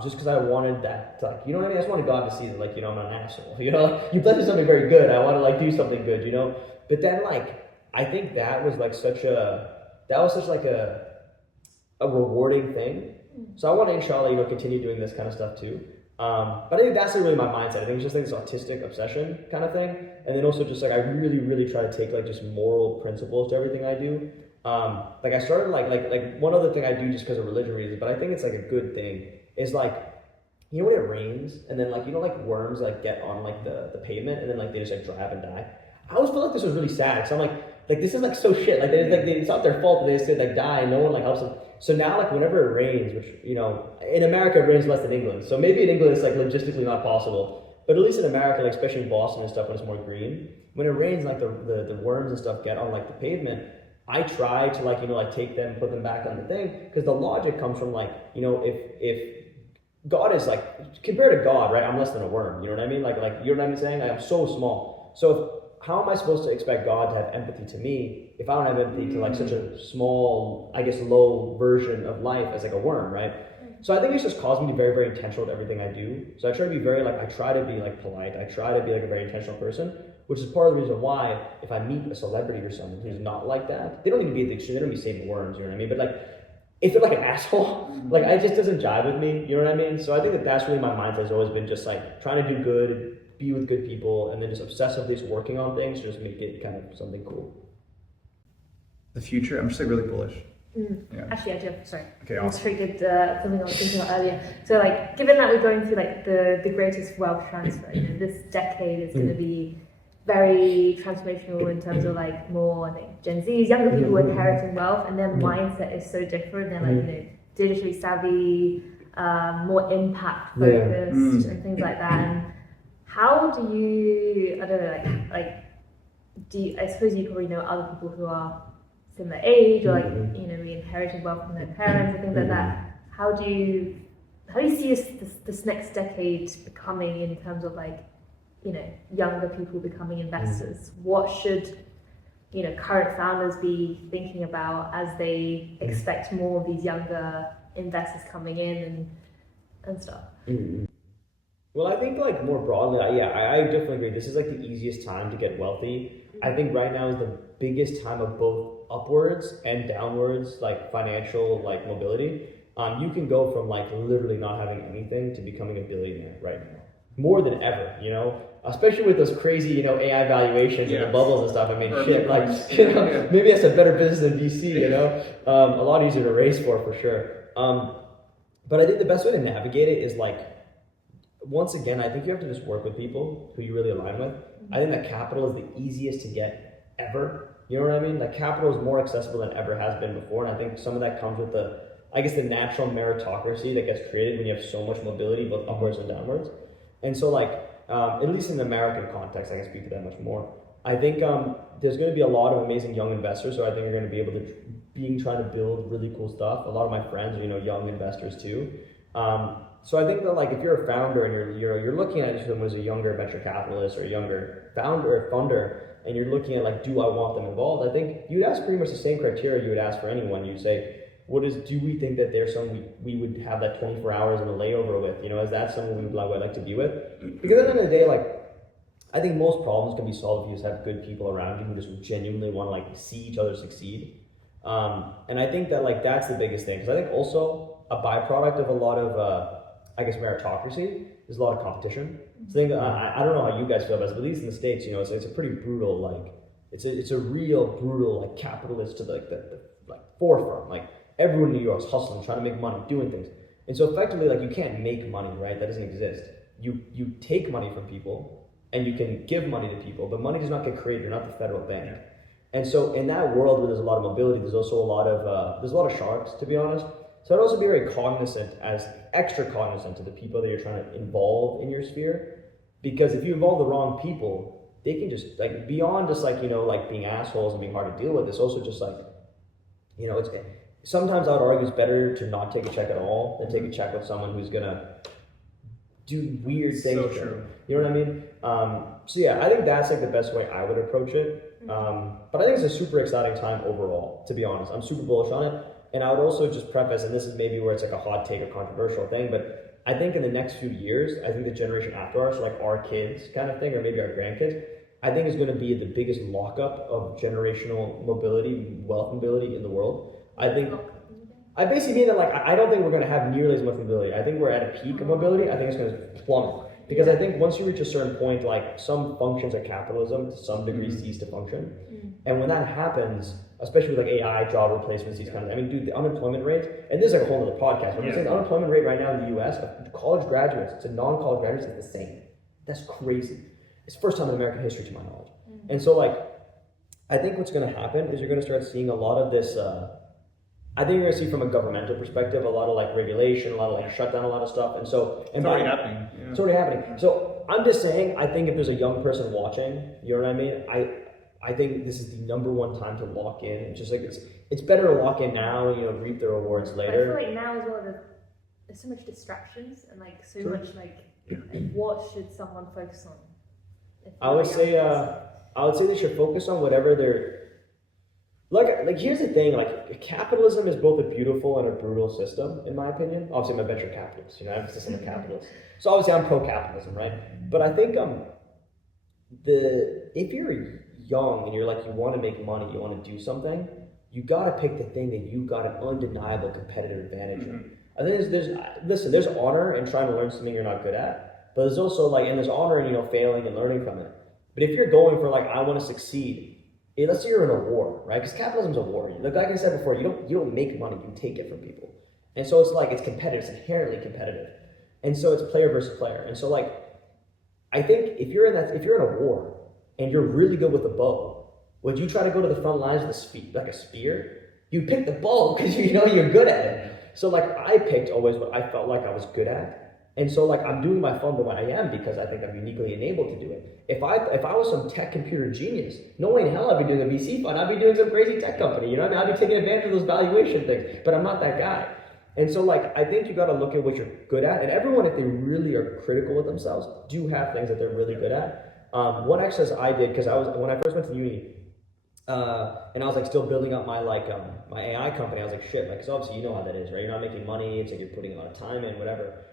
just because I wanted that to, you know what I mean? I just wanted God to see that I'm not an asshole. You blessed me something very good. I want to do something good, But then I think that was such a rewarding thing. So I want to inshallah, continue doing this kind of stuff too. But I think that's really my mindset. I think it's just like this autistic obsession kind of thing. And then also just like I really, really try to take like just moral principles to everything I do. Like I started like one other thing I do just because of religion reasons, but I think it's like a good thing is like, you know when it rains and then like, you know, like worms like get on like the pavement and then like they just like dry up and die. I always felt like this was really sad. So I'm like this is like so shit. Like it's not their fault that they just like die and no one like helps them. So now like whenever it rains, which, you know, in America it rains less than England. So maybe in England it's like logistically not possible. But at least in America, like especially in Boston and stuff when it's more green, when it rains, like the worms and stuff get on like the pavement, I try to like, you know, like take them, put them back on the thing. Because the logic comes from like, you know, if God is like, compared to God, right? I'm less than a worm. You know what I mean? Like you know what I'm saying? Like, I'm so small. So how am I supposed to expect God to have empathy to me if I don't have empathy to like such a small, I guess, low version of life as like a worm, right? So I think it's just caused me to be very, very intentional with everything I do. So I try to be very I try to be like polite. I try to be like a very intentional person, which is part of the reason why if I meet a celebrity or someone who's not like that, they don't need to be at the extreme. They don't need to be saving worms, you know what I mean? But like, if they're like an asshole, like it just doesn't jive with me, you know what I mean? So I think that's really my mindset has always been just like trying to do good, be with good people, and then just obsessively just working on things to just make it kind of something cool. The future, I'm just like really bullish. Yeah. Actually, I do. Sorry. Okay, I awesome. triggered something I was thinking about earlier. So, like, given that we're going through like the greatest wealth transfer, you know, this decade is going to be very transformational in terms of like more, I think, Gen Zs, younger people inheriting wealth, and their mindset is so different. They're like, you know, digitally savvy, more impact focused, and things like that. And how do you? I don't know, like, do you, I suppose you probably know other people who are similar age or like you know we inherited wealth from their parents and things like that. How do you see this next decade becoming in terms of like, you know, younger people becoming investors? What should, you know, current founders be thinking about as they expect more of these younger investors coming in and stuff? Well, I think like more broadly, I definitely agree. This is like the easiest time to get wealthy. I think right now is the biggest time of both upwards and downwards, like financial like mobility. You can go from like literally not having anything to becoming a billionaire right now, more than ever. You know, especially with those crazy, you know, AI valuations and the bubbles and stuff. I mean, shit, like, you know, maybe that's a better business than VC. You know, a lot easier to raise for sure. But I think the best way to navigate it is like, once again, I think you have to just work with people who you really align with. I think that capital is the easiest to get ever. You know what I mean? Like capital is more accessible than ever has been before. And I think some of that comes with the natural meritocracy that gets created when you have so much mobility, both upwards and downwards. And so like, at least in the American context, I can speak to that much more. I think there's going to be a lot of amazing young investors who I think are going to be able to trying to build really cool stuff. A lot of my friends are, you know, young investors too. So I think that like if you're a founder and you're looking at someone as a younger venture capitalist or a younger founder or funder, and you're looking at like, do I want them involved? I think you'd ask pretty much the same criteria you would ask for anyone. You'd say, do we think that there's someone we would have that 24 hours in a layover with? You know, is that someone we would like to be with? Because at the end of the day, like, I think most problems can be solved if you just have good people around you who just genuinely want to like see each other succeed. And I think that like that's the biggest thing. Because I think also a byproduct of a lot of I guess meritocracy is a lot of competition. So I don't know how you guys feel about this, but at least in the States, you know, it's a pretty brutal, like it's a real brutal like capitalist to the like forefront. Like everyone in New York's hustling, trying to make money, doing things. And so effectively, like you can't make money, right? That doesn't exist. You take money from people and you can give money to people, but money does not get created. You're not the federal bank. And so in that world where there's a lot of mobility, there's also a lot of sharks, to be honest. So I'd also be very extra cognizant to the people that you're trying to involve in your sphere, because if you involve the wrong people, they can just like beyond just like, you know, like being assholes and being hard to deal with. It's also just like, you know, it's sometimes I would argue it's better to not take a check at all than take a check with someone who's gonna do weird things. So true. You know what I mean? So yeah, I think that's like the best way I would approach it. But I think it's a super exciting time overall, to be honest. I'm super bullish on it. And I would also just preface, and this is maybe where it's like a hot take or controversial thing, but I think in the next few years, I think the generation after us, so like our kids kind of thing, or maybe our grandkids, I think is going to be the biggest lockup of generational mobility, wealth mobility in the world. I I basically mean that like I don't think we're going to have nearly as much mobility. I think we're at a peak of mobility. I think it's going to plummet. Because I think once you reach a certain point, like some functions of capitalism to some degree cease to function. And when that happens, especially with like AI, job replacements, these kind of, I mean, dude, the unemployment rate, and this is like a whole other podcast, but I'm saying the unemployment rate right now in the US, of college graduates to non-college graduates is the same. That's crazy. It's the first time in American history to my knowledge. And so like, I think what's going to happen is you're going to start seeing a lot of this, I think you're going to see from a governmental perspective a lot of like regulation, a lot of like shut down a lot of stuff. And so, and It's already happening. Yeah. It's already happening. So I'm just saying, I think if there's a young person watching, you know what I mean? I think this is the number one time to lock in. It's just like, it's better to lock in now and, you know, reap the rewards later. I feel like now as well, there's so much distractions and like so much like what should someone focus on? I would say they should focus on whatever they're, like here's the thing, like capitalism is both a beautiful and a brutal system, in my opinion. Obviously, I'm a venture capitalist, you know, emphasis on the capitalist. So obviously, I'm pro-capitalism, right? But I think if you're young and you're like you want to make money, you want to do something, you gotta pick the thing that you got an undeniable competitive advantage in. I think there's honor in trying to learn something you're not good at, but there's also like, and there's honor in, you know, failing and learning from it. But if you're going for like I want to succeed. Let's say you're in a war, right? Because capitalism's a war. Like I said before, you don't make money, you take it from people. And so it's like, it's competitive, it's inherently competitive. And so it's player versus player. And so like, I think if you're in a war and you're really good with a bow, would you try to go to the front lines with a spear? You pick the bow because you know you're good at it. So like I picked always what I felt like I was good at. And so like I'm doing my fund the way I am because I think I'm uniquely enabled to do it. If I was some tech computer genius, no way in hell I'd be doing a VC fund. I'd be doing some crazy tech company, you know what I mean? I'd be taking advantage of those valuation things, but I'm not that guy. And so like, I think you got to look at what you're good at. And everyone, if they really are critical with themselves, do have things that they're really good at. One exercise I did, because when I first went to uni, and I was like still building up my my AI company, I was like, shit, like, cause obviously you know how that is, right? You're not making money, it's like you're putting a lot of time in, whatever.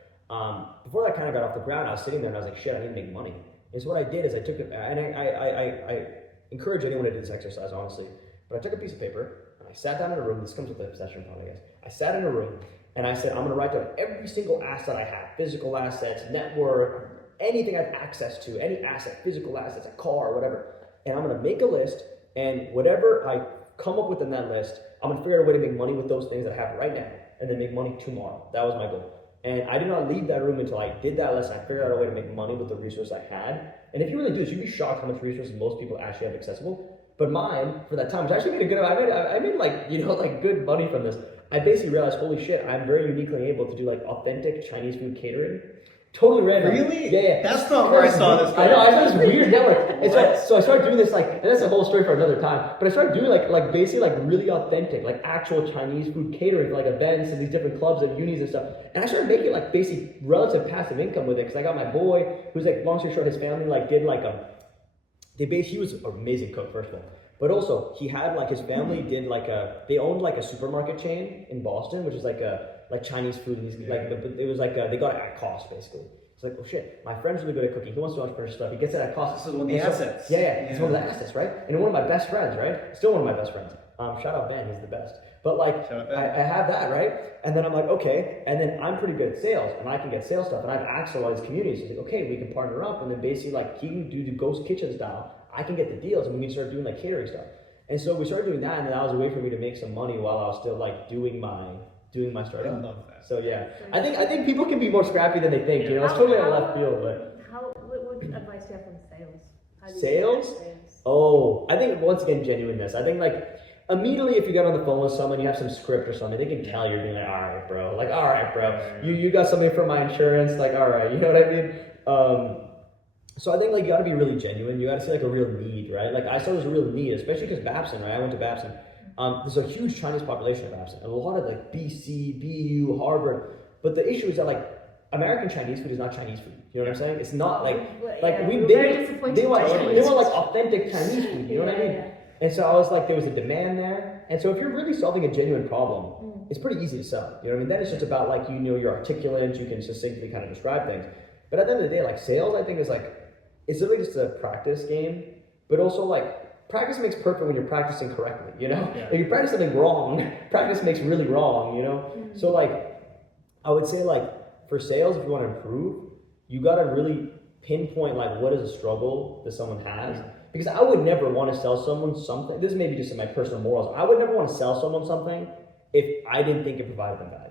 Before that kind of got off the ground, I was sitting there and I was like, shit, I need to make money. And so what I did is I took it, and I encourage anyone to do this exercise, honestly, but I took a piece of paper and I sat down in a room. This comes with the session plan, I guess. I sat in a room and I said, I'm going to write down every single asset I have, physical assets, network, anything I have access to, any asset, physical assets, a car, whatever. And I'm going to make a list, and whatever I come up with in that list, I'm going to figure out a way to make money with those things that I have right now and then make money tomorrow. That was my goal. And I did not leave that room until I did that lesson. I figured out a way to make money with the resources I had. And if you really do this, you'd be shocked how much resources most people actually have accessible. But mine, for that time, which actually made a good, I made like, you know, like good money from this. I basically realized, holy shit, I'm very uniquely able to do like authentic Chinese food catering. Totally random. Really? Yeah. That's not where I saw this. I know, I saw this weird network. So I started doing this like, and that's a whole story for another time, but I started doing like basically like really authentic, like actual Chinese food catering for like events and these different clubs and unis and stuff. And I started making like basically relative passive income with it, because I got my boy, who's like, long story short, his family like did like he was an amazing cook, first of all. But also, he had like, his family did like they owned like a supermarket chain in Boston, which is like Chinese food, and these, like, it was like, they got it at cost, basically. It's like, oh shit, my friend's really good at cooking. He wants to entrepreneur stuff. He gets it at cost. This is one of the assets. Yeah, it's one of the assets, right? And one of my best friends, right? Still one of my best friends. Shout out Ben, he's the best. But like, I have that, right? And then I'm like, okay, and then I'm pretty good at sales, and I can get sales stuff, and I have access to all these communities. So he's like, okay, we can partner up, and then basically like, he can do the ghost kitchen style. I can get the deals, and we can start doing like catering stuff. And so we started doing that, and then that was a way for me to make some money while I was still like doing my startup. I love that. So yeah, I think people can be more scrappy than they think. You know, it's totally a left field, but. What advice do you have on sales? How do you Sales? sales? Oh, I think once again genuineness. I think like immediately if you get on the phone with someone, you have some script or something, they can tell you're being like, all right, bro. Like, all right, bro. You got something from my insurance. Like, all right, you know what I mean? So I think like you got to be really genuine. You got to see like a real need, right? Like I saw there's a real need, especially because Babson, right? I went to Babson. There's a huge Chinese population of Babson, and a lot of like BC, BU, Harvard. But the issue is that like American Chinese food is not Chinese food. You know what I'm saying? It's not like they want like authentic Chinese food. You know what I mean? Yeah. And so I was like, there was a demand there. And so if you're really solving a genuine problem, it's pretty easy to sell. You know what I mean? Then it's just about like, you know, you're articulate, you can succinctly kind of describe things. But at the end of the day, like sales, I think is like, it's really just a practice game. But also like, practice makes perfect when you're practicing correctly, you know? Yeah. If you practice something wrong, practice makes really wrong, you know? So like, I would say like, for sales, if you want to improve, you got to really pinpoint like, what is a struggle that someone has? Because I would never want to sell someone something, this may be just in my personal morals, I would never want to sell someone something if I didn't think it provided them value.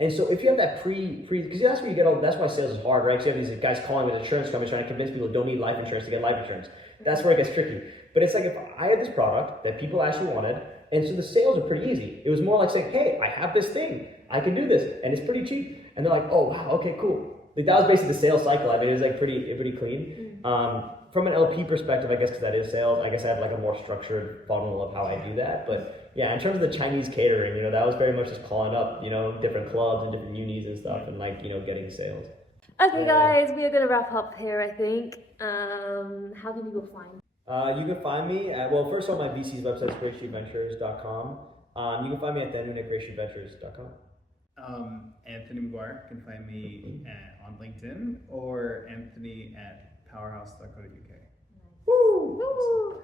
And so if you have that because that's where you get that's why sales is hard, right? Because you have these guys calling with insurance companies trying to convince people don't need life insurance to get life insurance. That's where it gets tricky. But it's like if I had this product that people actually wanted, and so the sales are pretty easy. It was more like saying, hey, I have this thing, I can do this, and it's pretty cheap. And they're like, oh wow, okay, cool. Like that was basically the sales cycle. I mean, it was like pretty clean. From an LP perspective, I guess because that is sales, I guess I have like a more structured funnel of how I do that. But yeah, in terms of the Chinese catering, you know, that was very much just calling up, you know, different clubs and different unis and stuff, and like, you know, getting sales. Okay, guys, we are going to wrap up here, I think. How can people find? You can find me at, well, first of all, my VC's website is greatstreetventures.com. You can find me at Tahnoon at greatstreetventures.com. Anthony McGuire can find me on LinkedIn or Anthony at powerhouse.co.uk. Woo!